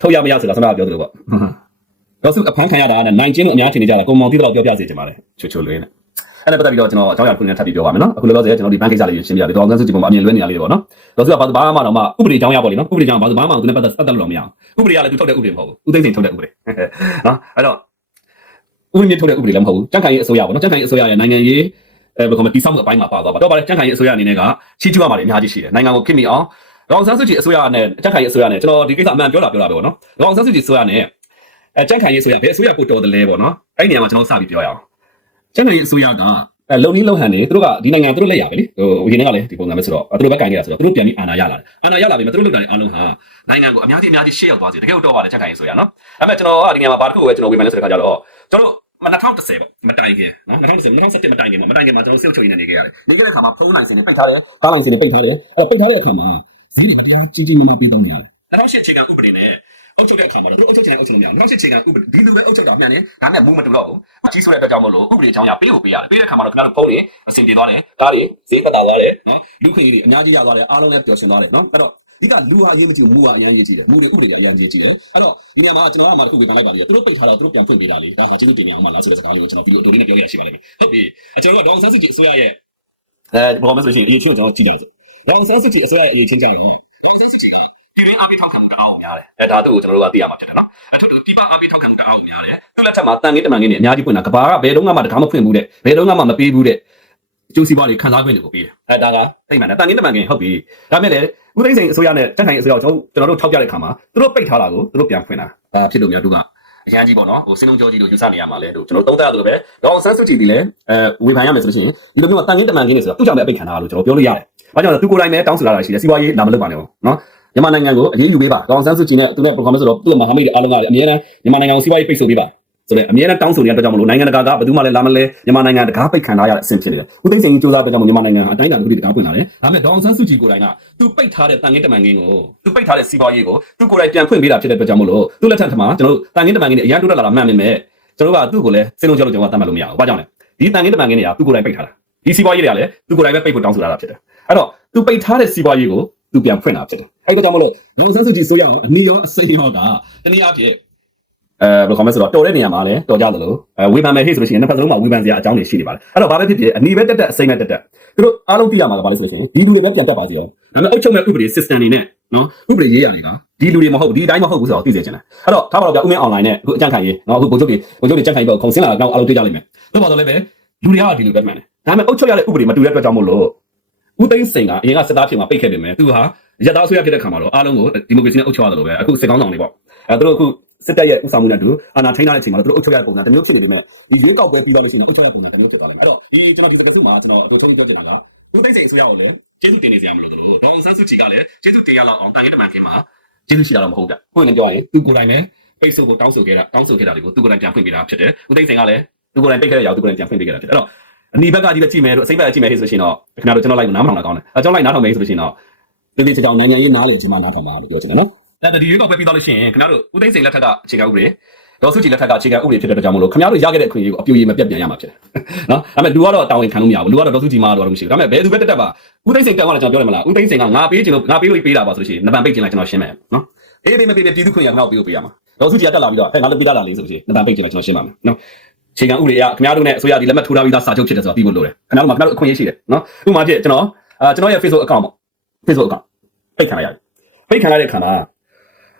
ထုတ်ရမရဆိုတာဆန္ဒပြောသလိုပေါ့။တော့စုအဖမ်းခံရတာနဲ့နိုင်ချင်းလို့အများထင်နေကြတာကိုမောင်တိတော့ပြောပြစေချင်ပါတယ်ချွတ်ချွတ်လေးနဲ့ အဲ့ဒါပတ်သက်ပြီးတော့ကျွန်တော်အကြောင်းအရာတစ်ခုနဲ့ထပ်ပြီးပြောပါမယ်နော်အခုလောလောဆယ်ကျွန်တော်ဒီဘဏ်ကိစ္စလေးရှင်းပြတယ်တော်အောင်စုကြည့်ပုံမှာအမြင်လွဲနေတာလေးတွေပေါ့နော်တော့စုကဘာဘာမှတော့မှဥပဒေကြောင်းရပါလိမ့်နော်ဥပဒေကြောင်းဘာဘာမှသူနဲ့ပတ်သက်ဆက်သက်လို့မရဘူးဥပဒေကလည်းသူထုတ်တဲ့ဥပဒေမဟုတ်ဘူးဥသိမ်းစိန်ထုတ်တဲ့ဥပဒေနော်အဲ့တော့ဥပဒေထုတ်တဲ့ဥပဒေလည်းမဟုတ်ဘူးကြံ့ခိုင်ရေးအစိုးရပေါ့နော်ကြံ့ခိုင်ရေးအစိုးရရဲ့နိုင်ငံရေးအဲဘယ်လိုမှတိစောက်မှုအပိုင်းမှာပါသွားပါတော့ဗါလေကြံ့ခိုင်ရေးအစိုးရအနေနဲ့ကချီးကျူးရမှာတွေအများကြီးရှိတယ်နိုင်ငံကိုခင်မိအောင်ဒေါအောင်ဆန်းစုကြည်အစိုးရနဲ့ကြံ့ခိုင်ရေးအစိုးရနဲ့ကျွန်တော်ဒီကိစ္စအမှန်ပြောတာပြောတာပဲပေါ့နော်ဒေါအောင်ဆန်းစုကြည်အစိုးရနဲ့အဲကြံ့ခိုင်ရေးအစိုးရဘယ်အစိုးရကိုတော်တယ်လဲပေါ့နော်အဲ့ဒီနေရာမှာကျွန်တော်စပြီးပြောရအောင် ကြံ့ခိုင်ရေးအစိုးရကအဲလုံနီးလုံဟန်နေသူတို့ကဒီနိုင်ငံသူတို့လက်ရပဲလေဟိုအရင်ကလည်းဒီပုံစံပဲဆိုတော့သူတို့ပဲကင်ခဲ့တာဆိုတော့သူတို့ပြန်ပြီးအာဏာရလာတယ်အာဏာရလာပြီမသူတို့လုပ်တာလည်းအားလုံးဟာနိုင်ငံကိုအများကြီးအများကြီးရှေ့ရောက်သွားစေတကယ်တော့ပါတယ်ချက်ကိုင်ဆိုရနော်အဲ့မဲ့ကျွန်တော်ကဒီနေရာမှာဘာတစ်ခုပဲကျွန်တော်ဝေဖန်လဲဆိုတဲ့ခါကျတော့ကျွန်တော်2010ပေါ့မတိုင်ခင်နော်2010 2017မတိုင်ခင်မှာမတိုင်ခင်မှာကျွန်တော်စေုပ်ချုပ်ရင်းနေနေခဲ့ရတယ်နေခဲ့တဲ့ခါမှာဖုန်းလိုင်းစင်နဲ့ပိတ်ထားတယ်ကားလိုင်းစင်နဲ့ပိတ်ထားတယ်အဲ့ပိတ်ထားတဲ့အခါမှာဈေးတွေမတရားကြီးကြီးမားမားပေးတော့တယ်အဲ့တော့ရှင်းချိန်ကဥပဒေနဲ့ အုပ်ချုပ်တဲ့အခါမှာတော့အုပ်ချုပ်ချင်တဲ့အုပ်ချုပ်လို့မရဘူးနောက်ရှင်းချိန်ကဥပဒေဒီလိုပဲအုပ်ချုပ်တာမှန်တယ်ဒါနဲ့ဘူးမတူတော့ဘူးကြီးဆိုတဲ့အတွက်ကြောင့်မလို့ဥပဒေအကြောင်းအရာပေးဖို့ပေးရတယ်ပေးတဲ့အခါမှာတော့ခင်ဗျားတို့ဖုန်းတွေအဆင်ပြေသွားတယ်ကားတွေဈေးပတ်တာသွားတယ်နော်လူခွင့်တွေအများကြီးရသွားတယ်အားလုံးလည်းပျော်ရွှင်သွားတယ်နော်အဲ့တော့ဒီကလူဟာအရေးမကြီးဘူးမူဟာအရင်ရေးကြည့်တယ်မူတွေဥပဒေတွေအရင်ရေးကြည့်တယ်အဲ့တော့ဒီနေရာမှာကျွန်တော်ကမှတစ်ခုပြန်လိုက်ပါလိမ့်သူတို့ပိတ်ထားတော့သူတို့ပြန်ဖွင့်ပေးတာလေဒါဟာချင်းချင်းတင်နေအောင်မလားဆိုတဲ့စကားလေးကိုကျွန်တော်ဒီလိုအတူလေးနဲ့ပြောရရှိပါလိမ့်မယ်ဟုတ်ပြီအကျွန်တော်ကဒေါအောင်ဆန်းစုကြည်အစိုးရရဲ့အဲဘာမှမဆိုရှင်အရေးချင်းကိုကျွန်တော်ကြည့်တယ်ဆိုဒေါအောင်ဆန်းစုကြည်အစိုးရရဲ့အရေးချင်းကြရင်ဒေါအောင်ဆန်းစုကြည် ကဒီရင်းအပိထောက်ခံမှုတအားများတယ်အဲဒါတို့ကိုကျွန်တော်တို့ကသိရမှာဖြစ်တယ်နော်အထူးဒီပါအပိထောက်ခံမှုတအားများတယ်သူ့လက်ထက်မှာတန်ငင်းတမန်ငင်းတွေအများကြီးဖွင့်တာကဘာကဘယ်တော့မှတကားမဖွင့်ဘူးတဲ့ဘယ်တော့မှမပေးဘူးတဲ့ကျိုးစီးပွားတွေခံစားခွင့်တွေကိုပေးတယ်အဲဒါကသိမှန်တယ်တန်ငင်းတမန်ငင်းဟုတ်ပြီဒါမဲ့လေဦးသိန်းစိန်အစိုးရနဲ့တက်ထိုင်အစိုးရကျွန်တော်တို့ထောက်ပြတဲ့ခါမှာသူတို့ပိတ်ထားတာကိုသူတို့ပြန်ဖွင့်တာဒါဖြစ်လို့များသူကအရန်ကြီးပေါ့နော်ဟိုစင်းလုံးကြောကြီးတို့ယူဆနေရမှာလဲတို့ကျွန်တော်သုံးသပ်ရတယ်လို့ပဲဒေါအောင်ဆန်းစုကြည်ဒီလဲအဲဝေဖန်ရမယ်ဆိုလို့ရှိရင်ဒီလိုမျိုးတန်ငင်းတမန်ငင်းတွေဆိုတော့သူ့ကြောင့်ပဲအပိတ်ခံတာလို့ကျွန်တော်ပြောလို့ရတယ်။ဘာကြောင့်လဲသူကိုယ်တိုင်ပဲတောင်းဆိုလာတာရှိတယ်စီးပွားရေးလာမလုပ်ပါနဲ့ပေါ့နော်။ မြန်မာနိုင်ငံကိုအရေးယူပေးပါဒေါအောင်ဆန်းစုကြည်နဲ့သူနဲ့ program ဆိုတော့သူ့မဟာမိတ်တွေအားလုံးကအများအားမြန်မာနိုင်ငံကိုစီးပွားရေးပိတ်ဆို့ပေးပါဆိုတော့အများအားတောင်းဆိုနေတဲ့အတွက်ကြောင့်မလို့နိုင်ငံတကာကဘယ်သူမှလည်းလာမလဲမြန်မာနိုင်ငံတကားပိတ်ခံထားရတဲ့အဆင့်ဖြစ်နေတယ်။ဦးသိန်းစိန်ကြီးစူးစမ်းတဲ့ကြောင့်မြန်မာနိုင်ငံအတိုင်းအတာတစ်ခုတည်းတကားပွင့်လာတယ်။ဒါပေမဲ့ဒေါအောင်ဆန်းစုကြည်ကိုယ်တိုင်ကသူပိတ်ထားတဲ့တန်ငင်းတမန်ငင်းကိုသူပိတ်ထားတဲ့စီးပွားရေးကိုသူကိုယ်တိုင်ပြန်ဖွင့်ပေးတာဖြစ်တဲ့အတွက်ကြောင့်မလို့သူ့လက်ထက်မှာကျွန်တော်တို့တန်ငင်းတမန်ငင်းတွေအရန်တိုးတက်လာတာမှန်ပေမဲ့ကျွန်တော်တို့ကသူ့ကိုလည်းစင်းလုံးကြောလို့ကျွန်တော်ကတတ်မှတ်လို့မရဘူး။ဘာကြောင့်လဲဒီတန်ငင်းတမန်ငင်းတွေကသူ့ကိုယ်တိုင်ပိတ်ထားတာ။ဒီစီးပွားရေးတွေကလည်းသူ့ကိုယ်တိုင်ပဲပိတ်ဖို့တောင်းဆိုလာတာဖြစ်တယ်။အဲ့တော့သူပိတ်ထားတဲ့စီးပွားရေးကို သူပြန်ဖွင့်တာဖြစ်တယ်။အဲ့ဒါကြောင့်မလို့ဒေါအောင်ဆန်းစုကြည်ဆိုရအောင်အနည်းရောအစိမ်းရောကတနည်းအားဖြင့်အဲဘယ်လိုခေါ်မလဲဆိုတော့တော်တဲ့နေရာမှာလည်းတော်ကြသလိုအဲဝေဖန်မယ်ဟိဆိုလို့ရှိရင်နှစ်ဖက်စလုံးမှာဝေဖန်စရာအကြောင်းတွေရှိနေပါတယ်အဲ့တော့ဘာပဲဖြစ်ဖြစ်အနီးပဲတက်တက်အစိမ်းပဲတက်တက်သူတို့အားလုံးသိရမှာကဘာလဲဆိုလို့ရှိရင်ဒီလူတွေပဲပြန်တက်ပါစီအောင်ဒါပေမဲ့အုပ်ချုပ်မဲ့ဥပဒေ system တွေနဲ့နော်ဥပဒေရေးရတွေကဒီလူတွေမဟုတ်ဘူးဒီအတိုင်းမဟုတ်ဘူးဆိုတော့သိစေချင်တယ်အဲ့တော့ထားပါတော့ဗျဥမင်း online နဲ့အခုအကြံခံရေးနော်အခုဗိုလ်ချုပ်တွေဗိုလ်ချုပ်တွေကြံ့ခိုင်ပေါ့ခုံစင်းလာတော့အားလုံးတွေ့ကြလိမ့်မယ်သို့ပါတော့လည်းပဲလူတွေကဒီလူပဲမှန်တယ်ဒါပေမဲ့အုပ်ချုပ်ရတဲ့ဥပဒေမတူတဲ့အတွက်ကြောင့်မို့လို့ ဦးသိန်းစိန်ကအရင်ကစစ်သားဖြစ်မှာပိတ်ခဲ့ပေမဲ့သူဟာရတအစိုးရဖြစ်တဲ့ခါမှာတော့အားလုံးကိုဒီမိုကရေစီနဲ့အုပ်ချုပ်ရတယ်လို့ပဲအခုစစ်ကောင်းဆောင်တွေပေါ့အဲသူတို့အခုစစ်တပ်ရဲ့ဥဆောင်မှုနဲ့အတူအာဏာထိန်းထားတဲ့အချိန်မှာသူတို့အုပ်ချုပ်ရပုံစံတစ်မျိုးဖြစ်နေပေမဲ့ဒီရွေးကောက်ပွဲပြီးတော့လို့ရှိရင်အုပ်ချုပ်ရပုံစံတစ်မျိုးဖြစ်သွားတယ်အဲ့တော့ဒီကျွန်တော်ဒီစကားစုမှာကျွန်တော်တို့ချုံပြောချင်တာကဦးသိန်းစိန်အစိုးရကိုလည်းကျေးဇူးတင်နေစရာမလိုဘူးဒေါအောင်ဆန်းစုကြည်ကလည်းကျေးဇူးတင်ရလောက်အောင်တန်ခဲ့တဲ့မှခင်မှာကျေးဇူးရှိတာတော့မဟုတ်ဘူး။ကိုယ်နဲ့ပြောရင်သူကိုယ်တိုင်ပဲပိတ်ဆို့ဖို့တောင်းဆိုခဲ့တာတောင်းဆိုခဲ့တာတွေကိုသူကိုယ်တိုင်ပြန်ဖွင့်ပေးတာဖြစ်တယ်။ဦးသိန်းစိန်ကလည်းသူကိုယ်တိုင်ပိတ်ခဲ့တဲ့ຢာကိုသူကိုယ်တိုင်ပြန်ဖွင့်ပေးခဲ့တာဖြစ်တယ်။အဲ့တော့ အနီးဘက်ကကြီးလည်းကြည့်မယ်တို့အစိမ့်ဘက်ကကြည့်မယ်ဟဲ့ဆိုရှင်တော့ခင်ဗျားတို့ကျွန်တော်လိုက်နားမထောင်တာကောင်းတယ်။အဲကျွန်တော်လိုက်နားထောင်မယ်ဆိုလို့ရှင်တော့ဒီဒီကြောင်နိုင်ငံရေးနားလေချိန်မှနားထောင်ပါလို့ပြောချင်တယ်နော်။အဲ့ဒါဒီရွေးကောက်ပွဲပြီးတော့လို့ရှိရင်ခင်ဗျားတို့ဦးသိန်းစိန်လက်ထက်ကအခြေခံဥပဒေဒေါ်စုကြည်လက်ထက်ကအခြေခံဥပဒေဖြစ်တဲ့အတွက်ကြောင့်မလို့ခင်ဗျားတို့ရခဲ့တဲ့အခွင့်အရေးကိုအပြည့်အဝမပြတ်ပြန်ရမှာဖြစ်တယ်။နော်။ဒါပေမဲ့လူကတော့တာဝန်ခံလို့မရဘူး။လူကတော့ဒေါ်စုကြည်မှာတော့မရှိဘူး။ဒါပေမဲ့ဘယ်သူပဲတက်တက်ပါဦးသိန်းစိန်တက်သွားတယ်ကျွန်တော်ပြောတယ်မလား။ဦးသိန်းစိန်ကငါပေးချင်လို့ငါပေးလို့ပေးတာပါဆိုလို့ရှိရင်နံပါတ်ပိတ်ချင်လိုက်ကျွန်တော်ရှင်းမယ်နော်။အေးပေးမပေးပေးပြည်သူခွင့်ရတော့ပေးလို့ပေးရမှာ။ဒေါ်စုကြည်ကတက်လာပြီးတော့ဟဲ့ငါလည်းပေးတာလားလေဆိုလို့ရှိရင်နံပါတ်ပိတ်ချင်လိုက်ကျွန်တော်ရှင်းပါမယ်နော်။အ ခြေခံဥပဒေအရခင်ဗျားတို့နဲ့အစိုးရဒီလက်မှတ်ထိုးထားပြီးသားစာချုပ်ဖြစ်တယ်ဆိုတော့ပြီးဖို့လိုတယ်။ခင်ဗျားတို့မှာခင်ဗျားတို့အခွင့်အရေးရှိတယ်နော်။ဥပမာဖြစ်ကျွန်တော်အာကျွန်တော်ရဲ့ Facebook account ပေါ့ Facebook account ပိတ်ခံလိုက်ရတယ်။ပိတ်ခံလိုက်တဲ့ခါမှာ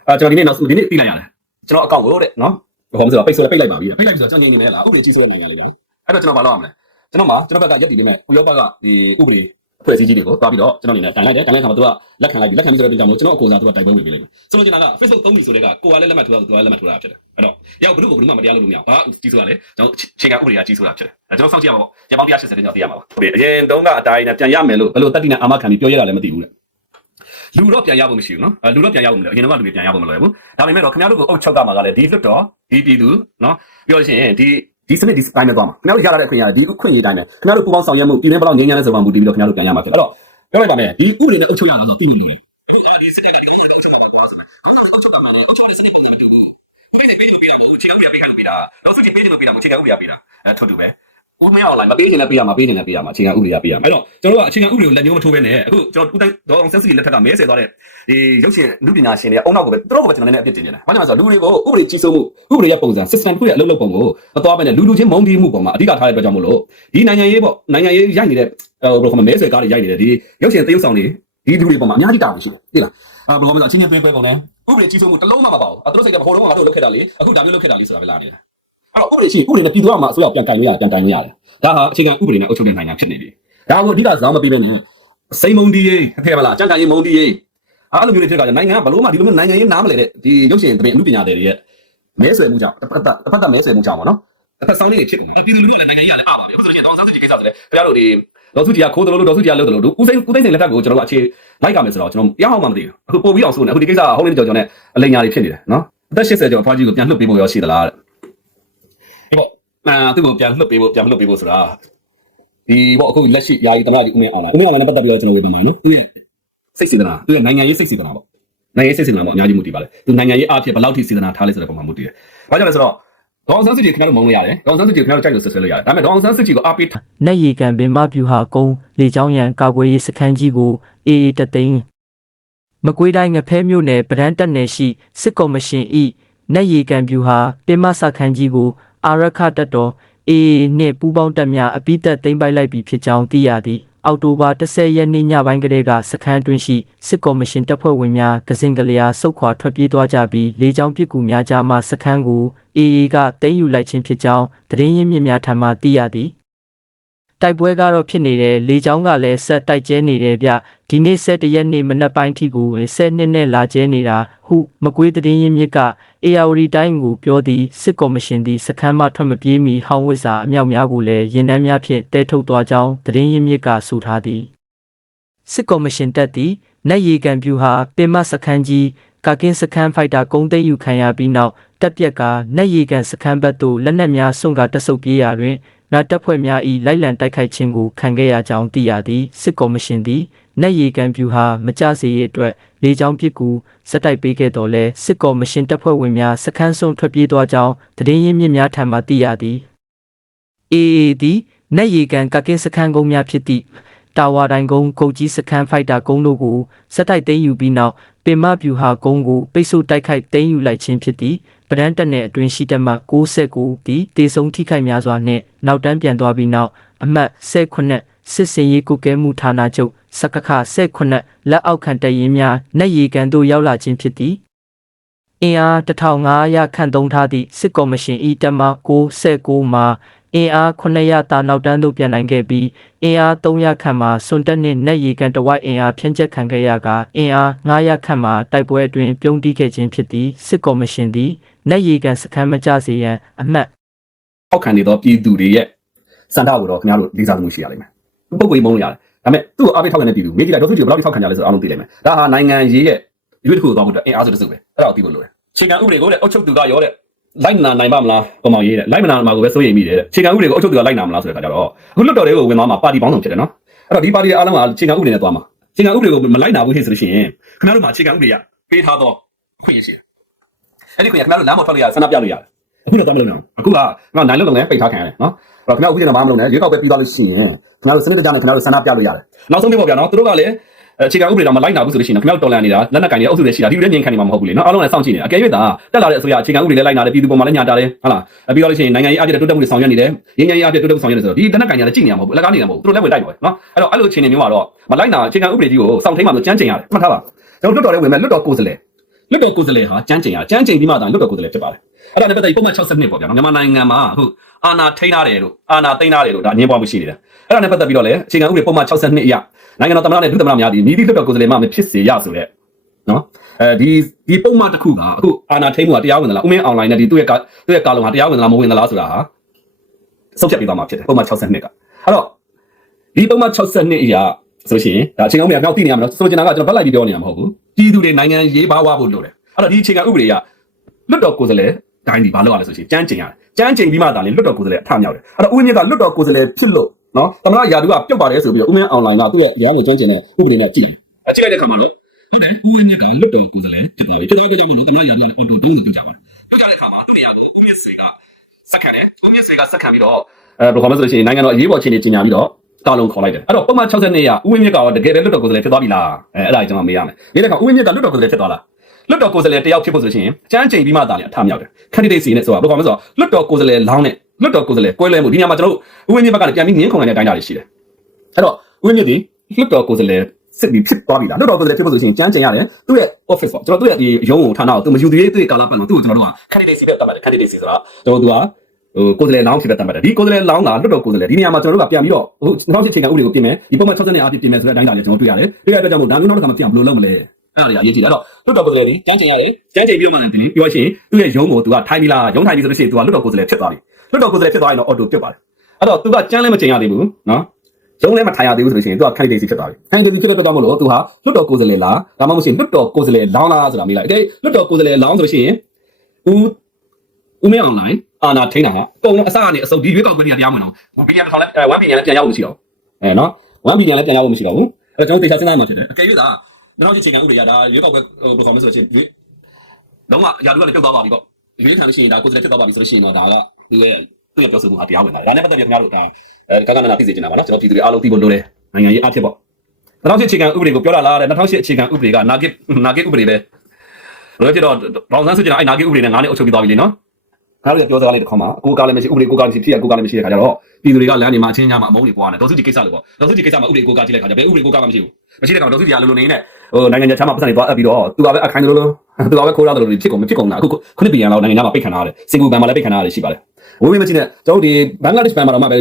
အာကျွန်တော်ဒီနေ့နောက်ဒီနေ့ပြီးလိုက်ရတယ်။ကျွန်တော် account ကိုတဲ့နော်။ဘာမှမဆိုပိတ်ဆိုလည်းပိတ်လိုက်ပါပြီ။ပိတ်လိုက်ပြီဆိုတော့ကျွန်တော်ငြိမ်နေလဲလားဥပဒေကြီးဆိုတဲ့နိုင်ငံလေးရော။အဲ့တော့ကျွန်တော်ဘာလုပ်ရမလဲ။ကျွန်တော်မှာကျွန်တော်ဘက်ကရက်တည်ပေးမဲ့ဥရောပကဒီဥပဒေအ ဖွဲ့အစည်းကြီးတွေကိုတွားပြီးတော့ကျွန်တော်အနေနဲ့တိုင်လိုက်တယ်တိုင်လိုက်ခါမှာသူကလက်ခံလိုက်ပြီလက်ခံပြီဆိုတဲ့ကြောင့်မို့ကျွန်တော်အကိုစားသူကတိုင်ပွဲဝင်ပေးလိုက်မယ်။ဆိုလိုချင်တာက Facebook သုံးပြီဆိုတဲ့ကကိုကလည်းလက်မှတ်ထိုးတာသူကလည်းလက်မှတ်ထိုးတာဖြစ်တယ်။အဲ့တော့ရောက်ဘယ်သူ့ကိုဘယ်သူမှမတရားလုပ်လို့မရဘူး။ဘာကြီးဆိုတာလဲကျွန်တော်ချိန်ကဥပဒေကကြီးဆိုတာဖြစ်တယ်။ကျွန်တော်စောင့်ကြည့်ရပါပေါ့။ကျပေါင်း180တဲ့ကြောင့်သိရမှာပါ။ဟုတ်ပြီအရင်တုန်းကအတိုင်းနဲ့ပြန်ရမယ်လို့ဘယ်လိုတက်တိနဲ့အာမခံပြီးပြောရတာလည်းမသိဘူးလေ။လူတော့ပြန်ရဖို့မရှိဘူးနော်။လူတော့ပြန်ရဖို့မလွယ်။အရင်တော့လူတွေပြန်ရဖို့မလွယ်ဘူး။ဒါပေမဲ့တော့ခင်ဗျားတို့ကိုအုပ်ချုပ်ကမှာကလည်းဒီလွတ်တော်ဒီပြည်သူနော်။ပြောလို့ရှိရင်ဒီ ဒီစနစ်ဒီတိုင်းနဲ့သွားမှာခင်ဗျားတို့ရလာတဲ့အခွင့်အရေးဒီအခွင့်အရေးတိုင်းနဲ့ခင်ဗျားတို့ပူပေါင်းဆောင်ရွက်မှုပြည်နေဘလောက်ငြိမ်းချမ်းတဲ့ဆိုမှမူတည်ပြီးတော့ခင်ဗျားတို့ပြန်ရမှာဖြစ်အဲ့တော့ပြောလိုက်ပါမယ်ဒီဥပဒေနဲ့အုပ်ချုပ်ရတာဆိုပြီးနေလို့လေအခုအာဒီစနစ်ကဒီကောင်းတဲ့အုပ်ချုပ်မှာပါကွာဆိုမယ်ကောင်းတဲ့အုပ်ချုပ်ကမှလည်းအုပ်ချုပ်တဲ့စနစ်ပုံစံမတူဘူးဘယ်နဲ့ပေးလို့ပေးတာမဟုတ်ဘူးချိန်ဥပဒေပေးခိုင်းလို့ပေးတာတော့စုကြည့်ပေးတယ်လို့ပေးတာမဟုတ်ချိန်ဥပဒေပေးတာအဲထုတ်တူပဲ ဦးမင်းအောင်လိုင်းမပေးရင်လည်းပေးရမှာပေးရင်လည်းပေးရမှာအခြေခံဥပဒေကပေးရမှာအဲ့တော့ကျွန်တော်တို့ကအခြေခံဥပဒေကိုလက်ညှိုးမထိုးဘဲနဲ့အခုကျွန်တော်ဦးတိုင်းဒေါအောင်ဆန်းစီလက်ထက်ကမဲဆယ်သွားတဲ့ဒီရုပ်ရှင်လူပညာရှင်တွေကအုံနောက်ကိုပဲသူတို့ကပဲကျွန်တော်လည်းအပြစ်တင်နေတာဘာကြောင့်လဲဆိုတော့လူတွေကိုဥပဒေကြီးစိုးမှုဥပဒေရဲ့ပုံစံ system တစ်ခုရဲ့အလုပ်လုပ်ပုံကိုမသွားဘဲနဲ့လူလူချင်းမုန်းတီးမှုပုံမှာအဓိကထားတဲ့အတွက်ကြောင့်မို့လို့ဒီနိုင်ငံရေးပေါ့နိုင်ငံရေးရိုက်နေတဲ့ဟိုဘယ်လိုခေါ်မလဲမဲဆွယ်ကားတွေရိုက်နေတဲ့ဒီရုပ်ရှင်သရုပ်ဆောင်တွေဒီလူတွေပုံမှာအများကြီးတာဝန်ရှိတယ်သိလားအာဘယ်လိုခေါ်မလဲအချင်းချင်းသွေးခွဲပုံနဲ့ဥပဒေကြီးစိုးမှုတစ်လုံးမှမပါဘူးအသူတို့စိတ်ကဘိုးလုံးကငါတို့လုပ်ခဲ့တာလေအခုဒါမျိုးလုပ်ခဲ့တာလေဆိုတာပဲလာနေတာအဲ့ တော့ဥပဒေရှိဥပဒေနဲ့ပြည်သူ့အမှာအစိုးရပြန်ကင်လို့ရတယ်ပြန်ကင်လို့ရတယ်ဒါဟာအခြေခံဥပဒေနဲ့အုပ်ချုပ်တဲ့နိုင်ငံဖြစ်နေပြီဒါကိုအဓိကဇောင်းမပြီးပဲနဲ့စိန်မုံဒီရေးခဲ့ပါလားကြံ့ကန်ရေးမုံဒီရေးအားလိုမျိုးတွေဖြစ်ကြတယ်နိုင်ငံကဘလို့မှဒီလိုမျိုးနိုင်ငံရေးနားမလဲတဲ့ဒီရုပ်ရှင်တပင်အမှုပညာတွေရဲ့မဲဆွယ်မှုကြောင့်တစ်ဖက်သက်တစ်ဖက်သက်မဲဆွယ်မှုကြောင့်ပေါ့နော်အသက်ဆောင်လေးတွေဖြစ်ကုန်တာပြည်သူလူထုကလည်းနိုင်ငံရေးကလည်းအားပါပဲအခုဆိုရင်တောင်ဆန်းစုကြည်ကိစ္စဆိုလည်းခင်ဗျားတို့ဒီဒေါ်စုကြည်ကခိုးတယ်လို့ဒေါ်စုကြည်ကလုပ်တယ်လို့ဦးစိန်ဦးသိန်းစိန်လက်ထက်ကိုကျွန်တော်တို့အခြေလိုက်ကမယ်ဆိုတော့ကျွန်တော်ရအောင်မှမသိဘူးအခုပို့ပြီးအောင်ဆိုနေအခုဒီကိစ္စကဟုတ်နေကြောင်ကြောင်နဲ့အလိညာတွေဖြစ်နေတယ်နော်အသက်80ကျော်အဖွားကြီးကိုပြန်လှုပ်ပေးဖို့ရောရှိသလားတဲ့ ဒီပေါ့အာသူ့ကိုပြန်လှုပ်ပေးဖို့ပြန်လှုပ်ပေးဖို့ဆိုတာဒီပေါ့အခုလက်ရှိယာယီတမရကြီးဦးမင်းအောင်လာဦးမင်းအောင်လာနဲ့ပတ်သက်ပြီးတော့ကျွန်တော်ဝေဖန်ပါမယ်နော်သူရဲ့စိတ်စေတနာသူရဲ့နိုင်ငံရေးစိတ်စေတနာပေါ့နိုင်ငံရေးစိတ်စေတနာပေါ့အများကြီးမူတည်ပါလေသူနိုင်ငံရေးအားဖြင့်ဘယ်လောက်ထိစေတနာထားလဲဆိုတဲ့ပုံမှာမူတည်တယ်ဘာကြောင့်လဲဆိုတော့ဒေါအောင်ဆန်းစုကြည်ခင်ဗျားတို့မုန်းလို့ရတယ်ဒေါအောင်ဆန်းစုကြည်ခင်ဗျားတို့ကြိုက်လို့ဆွဆွဲလို့ရတယ်ဒါပေမဲ့ဒေါအောင်ဆန်းစုကြည်ကိုအားပေးနက်ရီကန်ပင်မပြူဟာကုန်းလေချောင်းရန်ကာကွယ်ရေးစခန်းကြီးကိုအေအေတသိန်းမကွေးတိုင်းငဖဲမြို့နယ်ဗရန်တက်နယ်ရှိစစ်ကော်မရှင်ဤနက်ရီကန်ပြူဟာပင်မစခန်းကြီးကို အာရခတက်တော်အေအေနှင့်ပူးပေါင်းတပ်များအပိသက်သိမ်းပိုက်လိုက်ပြီဖြစ်ကြောင်းသိရသည်အောက်တိုဘာ10ရက်နေ့ညပိုင်းကလေးကစခန်းတွင်ရှိစစ်ကော်မရှင်တပ်ဖွဲ့ဝင်များကစင်ကလျာစုတ်ခွာထွက်ပြေးသွားကြပြီးလေကြောင်းပစ်ကူများကြားမှစခန်းကိုအေအေကသိမ်းယူလိုက်ခြင်းဖြစ်ကြောင်းသတင်းရင်းမြစ်များထံမှသိရသည် တိုက်ပွဲကတော့ဖြစ်နေတယ်လေချောင်းကလည်းဆက်တိုက်ကျဲနေတယ်ဗျဒီနေ့ဆက်တရက်နေ့မနက်ပိုင်းထိကိုဆက်နှစ်နဲ့လာကျဲနေတာဟုမကွေးသတင်းရင်းမြစ်ကအေယာဝတီတိုင်းကိုပြောသည်စစ်ကော်မရှင်သည်စခန်းမှထွက်မပြေးမီဟောင်းဝစ်စာအမြောက်များကိုလည်းရင်နှန်းများဖြင့်တဲထုတ်သွားကြောင်းသတင်းရင်းမြစ်ကဆိုထားသည်စစ်ကော်မရှင်တပ်သည်နက်ရီကန်ပြူဟာပင်မစခန်းကြီးကာကင်းစခန်းဖိုက်တာကုန်းသိမ်းယူခံရပြီးနောက်တပ်ပြက်ကနက်ရီကန်စခန်းဘက်သို့လက်နက်များစွန့်ကာတက်ဆုပ်ပြေးရာတွင် နာတပ်ဖွဲ့များ၏လိုက်လံတိုက်ခိုက်ခြင်းကိုခံခဲ့ရကြောင်းသိရသည်စစ်ကော်မရှင်သည်နက်ရီကန်ပြူဟာမကြစေရအတွက်လေကြောင်းပစ်ကူစက်တိုက်ပေးခဲ့တော်လဲစစ်ကော်မရှင်တပ်ဖွဲ့ဝင်များစခန်းဆုံးထွက်ပြေးသွားကြောင်းသတင်းရင်းမြစ်များထံမှသိရသည်အေအေသည်နက်ရီကန်ကကင်းစခန်းကုန်းများဖြစ်သည့်တာဝါတိုင်ကုန်းကုတ်ကြီးစခန်းဖိုက်တာကုန်းတို့ကိုစက်တိုက်သိမ်းယူပြီးနောက်ပင်မပြူဟာကုန်းကိုပိတ်ဆို့တိုက်ခိုက်သိမ်းယူလိုက်ခြင်းဖြစ်သည် ပဒန်းတက်နယ်အတွင်းရှိတက်မှ69တီတေဆုံးထိခိုက်များစွာနှင့်နောက်တန်းပြန်သွားပြီးနောက်အမှတ်18စစ်စင်ရေးကုကဲမှုဌာနချုပ်စကခ18လက်အောက်ခံတရင်များနက်ရီကန်သို့ရောက်လာခြင်းဖြစ်သည်အင်အား1500ခန့်သုံးထားသည့်စစ်ကော်မရှင်ဤတက်မှ69မှာအင်အား900တာနောက်တန်းသို့ပြန်နိုင်ခဲ့ပြီးအင်အား300ခန့်မှာစွန်တက်နှင့်နက်ရီကန်တဝိုက်အင်အားဖြန့်ကျက်ခံခဲ့ရကအင်အား900ခန့်မှာတိုက်ပွဲအတွင်းပြုံးတီးခဲ့ခြင်းဖြစ်သည်စစ်ကော်မရှင်သည် နက်ရီကန်စခန်းမကြစေရန်အမှတ်ထောက်ခံနေသောပြည်သူတွေရဲ့စန္ဒကိုတော့ခင်ဗျားတို့လေးစားမှုရှိရလိမ့်မယ်။ပုဂ္ဂိုလ်ကြီးမုန်းလို့ရတယ်။ဒါပေမဲ့သူ့ကိုအားပေးထောက်ခံတဲ့ပြည်သူမိကြီးကဒေါက်တာကြီးကိုဘယ်လောက်ထိထောက်ခံကြလဲဆိုတော့အားလုံးသိလိမ့်မယ်။ဒါဟာနိုင်ငံရေးရဲ့ရွေးတစ်ခုကိုသွားဖို့အတွက်အင်အားစုတစ်စုပဲ။အဲ့ဒါကိုသိဖို့လိုတယ်။ခြေခံဥပဒေကိုလည်းအုပ်ချုပ်သူကရောတဲ့လိုက်နာနိုင်ပါမလားပုံမှန်ရေးတဲ့လိုက်မနာမှာကိုပဲစိုးရိမ်မိတယ်တဲ့ခြေခံဥပဒေကိုအုပ်ချုပ်သူကလိုက်နာမလားဆိုတဲ့ခါကျတော့အခုလွတ်တော်တွေကိုဝင်သွားမှာပါတီပေါင်းစုံဖြစ်တယ်နော်။အဲ့တော့ဒီပါတီအားလုံးကခြေခံဥပဒေနဲ့သွားမှာခြေခံဥပဒေကိုမလိုက်နာဘူးဟဲ့ဆိုလို့ရှိရင်ခင်ဗျားတို့မှာခြေခံဥပဒေကပေးထားတော့အခွင့်အရေးရှိတယ်။ အဲ့ဒီခွင့်ရခင်ဗျားတို့လမ်းပေါ်ထွက်လို့ရဆန္ဒပြလို့ရတယ်။အခုတော့တမ်းမလို့နော်။အခုကငါနိုင်လို့လည်းပိတ်ထားခံရတယ်နော်။အဲ့တော့ခင်ဗျားဥပဒေနဲ့ဘာမှမလုပ်နဲ့ရွေးကောက်ပွဲပြီးသွားလို့ရှိရင်ခင်ဗျားတို့စနစ်တကျနဲ့ခင်ဗျားတို့ဆန္ဒပြလို့ရတယ်နောက်ဆုံးပြပေါ့ဗျာနော်သူတို့ကလည်းအခြေခံဥပဒေတော့မလိုက်နိုင်ဘူးဆိုလို့ရှိရင်ခင်ဗျားတို့တော်လန်နေတာလက်နက်ကင်နေအုပ်စုတွေရှိတာဒီလိုလည်းငြိမ်ခံနေမှာမဟုတ်ဘူးလေနော်အားလုံးလည်းစောင့်ကြည့်နေအကယ်၍သာတက်လာတဲ့အစိုးရအခြေခံဥပဒေလည်းလိုက်နာတယ်ပြည်သူပေါ်မှာလည်းညာတာတယ်ဟုတ်လားပြီးတော့လို့ရှိရင်နိုင်ငံရေးအပြည့်တိုးတက်မှုတွေဆောင်ရွက်နေတယ်ရင်းရင်းအပြည့်တိုးတက်မှုဆောင်ရွက်နေဆိုတော့ဒီလက်နက်ကင်တွေကလည်းကြည့်နေရမှာမဟုတ်ဘူးအလကားနေတာမဟုတ်ဘူးသူတို့လည်းဝင်တိုက်ပါပဲနော်အဲ့တော့အဲ့လိုအခြေအနေမျိုးမှာတော့မလိုက်နာအခြေခံဥပဒေကြီးကိုစောင့်ထိန်မှလို့ကြမ်းကျင်ရတယ်မှတ်ထားပါကျွန်တော်လွတ်တော်လည်းဝင်မယ်လွတ်တော်ကိုယ်စားလှယ် လွတ်တော်ကိုယ်စားလှယ်ဟာကြမ်းကျင်ရကြမ်းကျင်ပြီးမှသာလွတ်တော်ကိုယ်စားလှယ်ဖြစ်ပါတယ်အဲ့ဒါနဲ့ပတ်သက်ပြီးပုံမှန်62ပေါ့ဗျာနော်မြန်မာနိုင်ငံမှာအခုအာဏာထိန်းထားတယ်လို့အာဏာသိမ်းထားတယ်လို့ဒါအငင်းပွားမှုရှိနေတယ်အဲ့ဒါနဲ့ပတ်သက်ပြီးတော့လည်းအခြေခံဥပဒေပုံမှန်62အရနိုင်ငံတော်သမ္မတနဲ့ဒုသမ္မတများဒီမြည်သည့်လွတ်တော်ကိုယ်စားလှယ်မှမဖြစ်စေရဆိုတဲ့နော်အဲဒီဒီပုံမှန်တစ်ခုကအခုအာဏာထိန်းမှုကတရားဝင်သလားဥမင်းအွန်လိုင်းနဲ့ဒီသူ့ရဲ့သူ့ရဲ့ကာလုံဟာတရားဝင်သလားမဝင်သလားဆိုတာဟာဆုံးဖြတ်ပြီးသွားမှာဖြစ်တယ်ပုံမှန်62ကအဲ့တော့ဒီပုံမှန်62အရာ ဆိုရှင်ဒါအချိန်အောင်မြောက်သိနေရမှာနော်ဆိုချင်တာကကျွန်တော်ဗတ်လိုက်ပြီးပြောနေတာမဟုတ်ဘူးပြည်သူတွေနိုင်ငံရေးပါဝါဖို့လိုတယ်အဲ့တော့ဒီအခြေခံဥပဒေကလွတ်တော်ကိုယ်စားလှယ်တိုင်းဒီဘာလို့ရလဲဆိုရှင်ကြမ်းကျင်ရတယ်ကြမ်းကျင်ပြီးမှသာလေလွတ်တော်ကိုယ်စားလှယ်အထမြောက်တယ်အဲ့တော့ဦးမြင့်ကလွတ်တော်ကိုယ်စားလှယ်ဖြစ်လို့နော်သမ္မတယာဒူကပြုတ်ပါတယ်ဆိုပြီးတော့ဦးမင်းအွန်လိုင်းကသူ့ရဲ့ရန်ကိုကြမ်းကျင်တဲ့ဥပဒေနဲ့ကြည့်တယ်အကြည့်လိုက်တဲ့အခါမှာလို့ဟုတ်တယ်ဦးမြင့်ကလွတ်တော်ကိုယ်စားလှယ်ဖြစ်သွားပြီဖြစ်သွားကြတဲ့ကြောင့်မလို့သမ္မတယာဒူကလည်းအော်တိုတုံးဆိုကြပါမယ်ပြောကြတဲ့အခါမှာသူတရားကိုဦးမြင့်စေကစက်ခံတယ်ဦးမြင့်စေကစက်ခံပြီးတော့အဲဘယ်လိုခေါ်မလဲဆိုလို့ရှိရင်နိုင်ငံတော်အရေးပေါ်အခြေအနေကြီးညာပြီးတော့ တာလုံးခေါ်လိုက်တယ်အဲ့တော့ပုံမှန်62ရဦးဝင်းမြင့်ကတော့တကယ်ပဲလွတ်တော်ကိုယ်စားလှယ်ဖြစ်သွားပြီလားအဲအဲ့ဒါကျွန်တော်မေးရမယ်ဒီတဲ့ခါဦးဝင်းမြင့်ကလွတ်တော်ကိုယ်စားလှယ်ဖြစ်သွားလားလွတ်တော်ကိုယ်စားလှယ်တယောက်ဖြစ်ဖို့ဆိုရှင်ကျန်းချိန်ပြီးမှသာလေအထမြောက်တယ် candidate စီနဲ့ဆိုတာဘယ်လိုခေါ်မလဲဆိုတော့လွတ်တော်ကိုယ်စားလှယ်လောင်းနဲ့လွတ်တော်ကိုယ်စားလှယ်ကွဲလွဲမှုဒီညမှာကျွန်တော်တို့ဦးဝင်းမြင့်ဘက်ကလည်းပြန်ပြီးငင်းခုန်နိုင်တဲ့အတိုင်းအတာတွေရှိတယ်အဲ့တော့ဦးဝင်းမြင့်ဒီလွတ်တော်ကိုယ်စားလှယ်စစ်ပြီးဖြစ်သွားပြီလားလွတ်တော်ကိုယ်စားလှယ်ဖြစ်ဖို့ဆိုရှင်ကျန်းချိန်ရတယ်သူ့ရဲ့ office ပေါ့ကျွန်တော်တို့ရဲ့ဒီရုံးကိုဌာနကိုသူမယူသေးတဲ့ကာလပတ်လို့သူ့ကိုကျွန်တော်တို့က candidate စီပဲတတ်ပါတယ် candidate စီဆိုတာကျွန်တော်တို့က ဟိုကိုယ်စားလှယ်လောင်းဖြစ်တဲ့တတ်ပါတယ်ဒီကိုယ်စားလှယ်လောင်းကလွတ်တော်ကိုယ်စားလှယ်ဒီနေရာမှာကျွန်တော်တို့ကပြန်ပြီးတော့ဟို2008ချိန်ကဥပဒေကိုပြင်မယ်ဒီပုံမှန်60နဲ့အားဖြင့်ပြင်မယ်ဆိုတဲ့အတိုင်းအတာတွေကျွန်တော်တွေ့ရတယ်တွေ့ရတဲ့အတွက်ကြောင့်မို့ဒါမျိုးနောက်တစ်ခါမပြင်အောင်ဘယ်လိုလုပ်မလဲအဲ့ဒါတွေအရေးကြီးတယ်အဲ့တော့လွတ်တော်ကိုယ်စားလှယ်ဒီကျန်းချိန်ရတယ်ကျန်းချိန်ပြီးတော့မှလည်းတင်ပြီးတော့ရှင်သူ့ရဲ့ရုံးကိုသူကထိုင်ပြီလားရုံးထိုင်ပြီဆိုလို့ရှိရင်သူကလွတ်တော်ကိုယ်စားလှယ်ဖြစ်သွားပြီလွတ်တော်ကိုယ်စားလှယ်ဖြစ်သွားရင်တော့အော်တိုပြုတ်ပါတယ်အဲ့တော့သူကကြမ်းလည်းမကျင်ရသေးဘူးနော်ရုံးလည်းမထိုင်ရသေးဘူးဆိုလို့ရှိရင်သူကခိုင်ဒေစီဖြစ်သွားပြီခိုင်ဒေစီဖြစ်တဲ့အတွက်ကြောင့်မလို့သူဟာလွတ်တော်ကိုယ်စားလှယ်လားဒါမှမဟုတ်ရှင်လွတ်တော်ကိုယ်စားလှယ်လောင်းလားဆိုတာမေးလိုက်အဲလွတ်တော်ကိုယ်စားလှယ်လောင်းဆိုလို့ရှိရင်ဦး ဦးမင်းအောင်လိုင်းအာနာထိန်းတာဟာအကုန်လုံးအစကနေအစုပ်ဒီရွေးကောက်ပွဲတွေကတရားမဝင်တော့ဘူးဘီလီယံတစ်ထောင်လည်း1ဘီလီယံလည်းပြန်ရဖို့မရှိတော့ဘူးအဲနော်1ဘီလီယံလည်းပြန်ရဖို့မရှိတော့ဘူးအဲ့တော့ကျွန်တော်တေချာစဉ်းစားမှဖြစ်တယ်အကယ်၍သာနောက်ချင်းချိန်ခံဥပဒေရဒါရွေးကောက်ပွဲဟိုဘယ်လိုခေါ်မလဲဆိုလို့ရှိရင်ရွေးလုံးဝရာလူကလည်းပြုတ်သွားပါပြီပေါ့ရွေးခံလို့ရှိရင်ဒါကိုယ်စားလှယ်ဖြစ်သွားပါပြီဆိုလို့ရှိရင်တော့ဒါကသူရဲ့သူ့ရဲ့ပြောဆိုမှုဟာတရားဝင်လာတယ်ဒါနဲ့ပတ်သက်ပြီးခင်ဗျားတို့ဒါအဲကကနနာသိစေချင်တာပါနော်ကျွန်တော်ပြည်သူတွေအားလုံးသိဖို့လိုတယ်နိုင်ငံရေးအဖြစ်ပေါ့2008အခြေခံဥပဒေကိုပြောလာလားတဲ့2008အခြေခံဥပဒေကနာဂစ်နာဂစ်ဥပဒေပဲလို့ဖြစ်တော့ဘောင်ဆန်းစုကြည်ကအဲ့နာဂစ်ဥပဒေနဲ့ငါးနှစ်အုပ်ချုပ်ပြီးသွားပြီလေနော် အားရပြောစကားလေးတစ်ခေါက်မှာအကိုကားလည်းမရှိဥပဒေကိုကားမရှိဖြစ်ရကိုကားလည်းမရှိတဲ့ခါကျတော့ပြည်သူတွေကလမ်းတွေမှာအချင်းချင်းမှာအမုန်းတွေပွားနေဒေါ်စုကြည်ကိစ္စလို့ပေါ့ဒေါ်စုကြည်ကိစ္စမှာဥပဒေကိုကားကြည့်လိုက်ခါကျဘယ်ဥပဒေကိုကားမှမရှိဘူးမရှိတဲ့ကောင်ဒေါ်စုကြည်ကလိုလိုနေနေဟိုနိုင်ငံခြားမှာပတ်စံတွေသွားအပ်ပြီးတော့သူကပဲအခိုင်လိုလိုသူကပဲခိုးရတယ်လို့ဖြစ်ကုန်မဖြစ်ကုန်တာအခုခုနှစ်ပြည်ရန်လောက်နိုင်ငံခြားမှာပိတ်ခံထားရတယ်စင်ကာပူဘန်မှာလည်းပိတ်ခံထားရတယ်ရှိပါတယ်ဝေးဝေးမကြည့်နဲ့ကျွန်တော်တို့ဒီဘင်္ဂလားဒေ့ရှ်ဘန်မှာတော့မှပဲ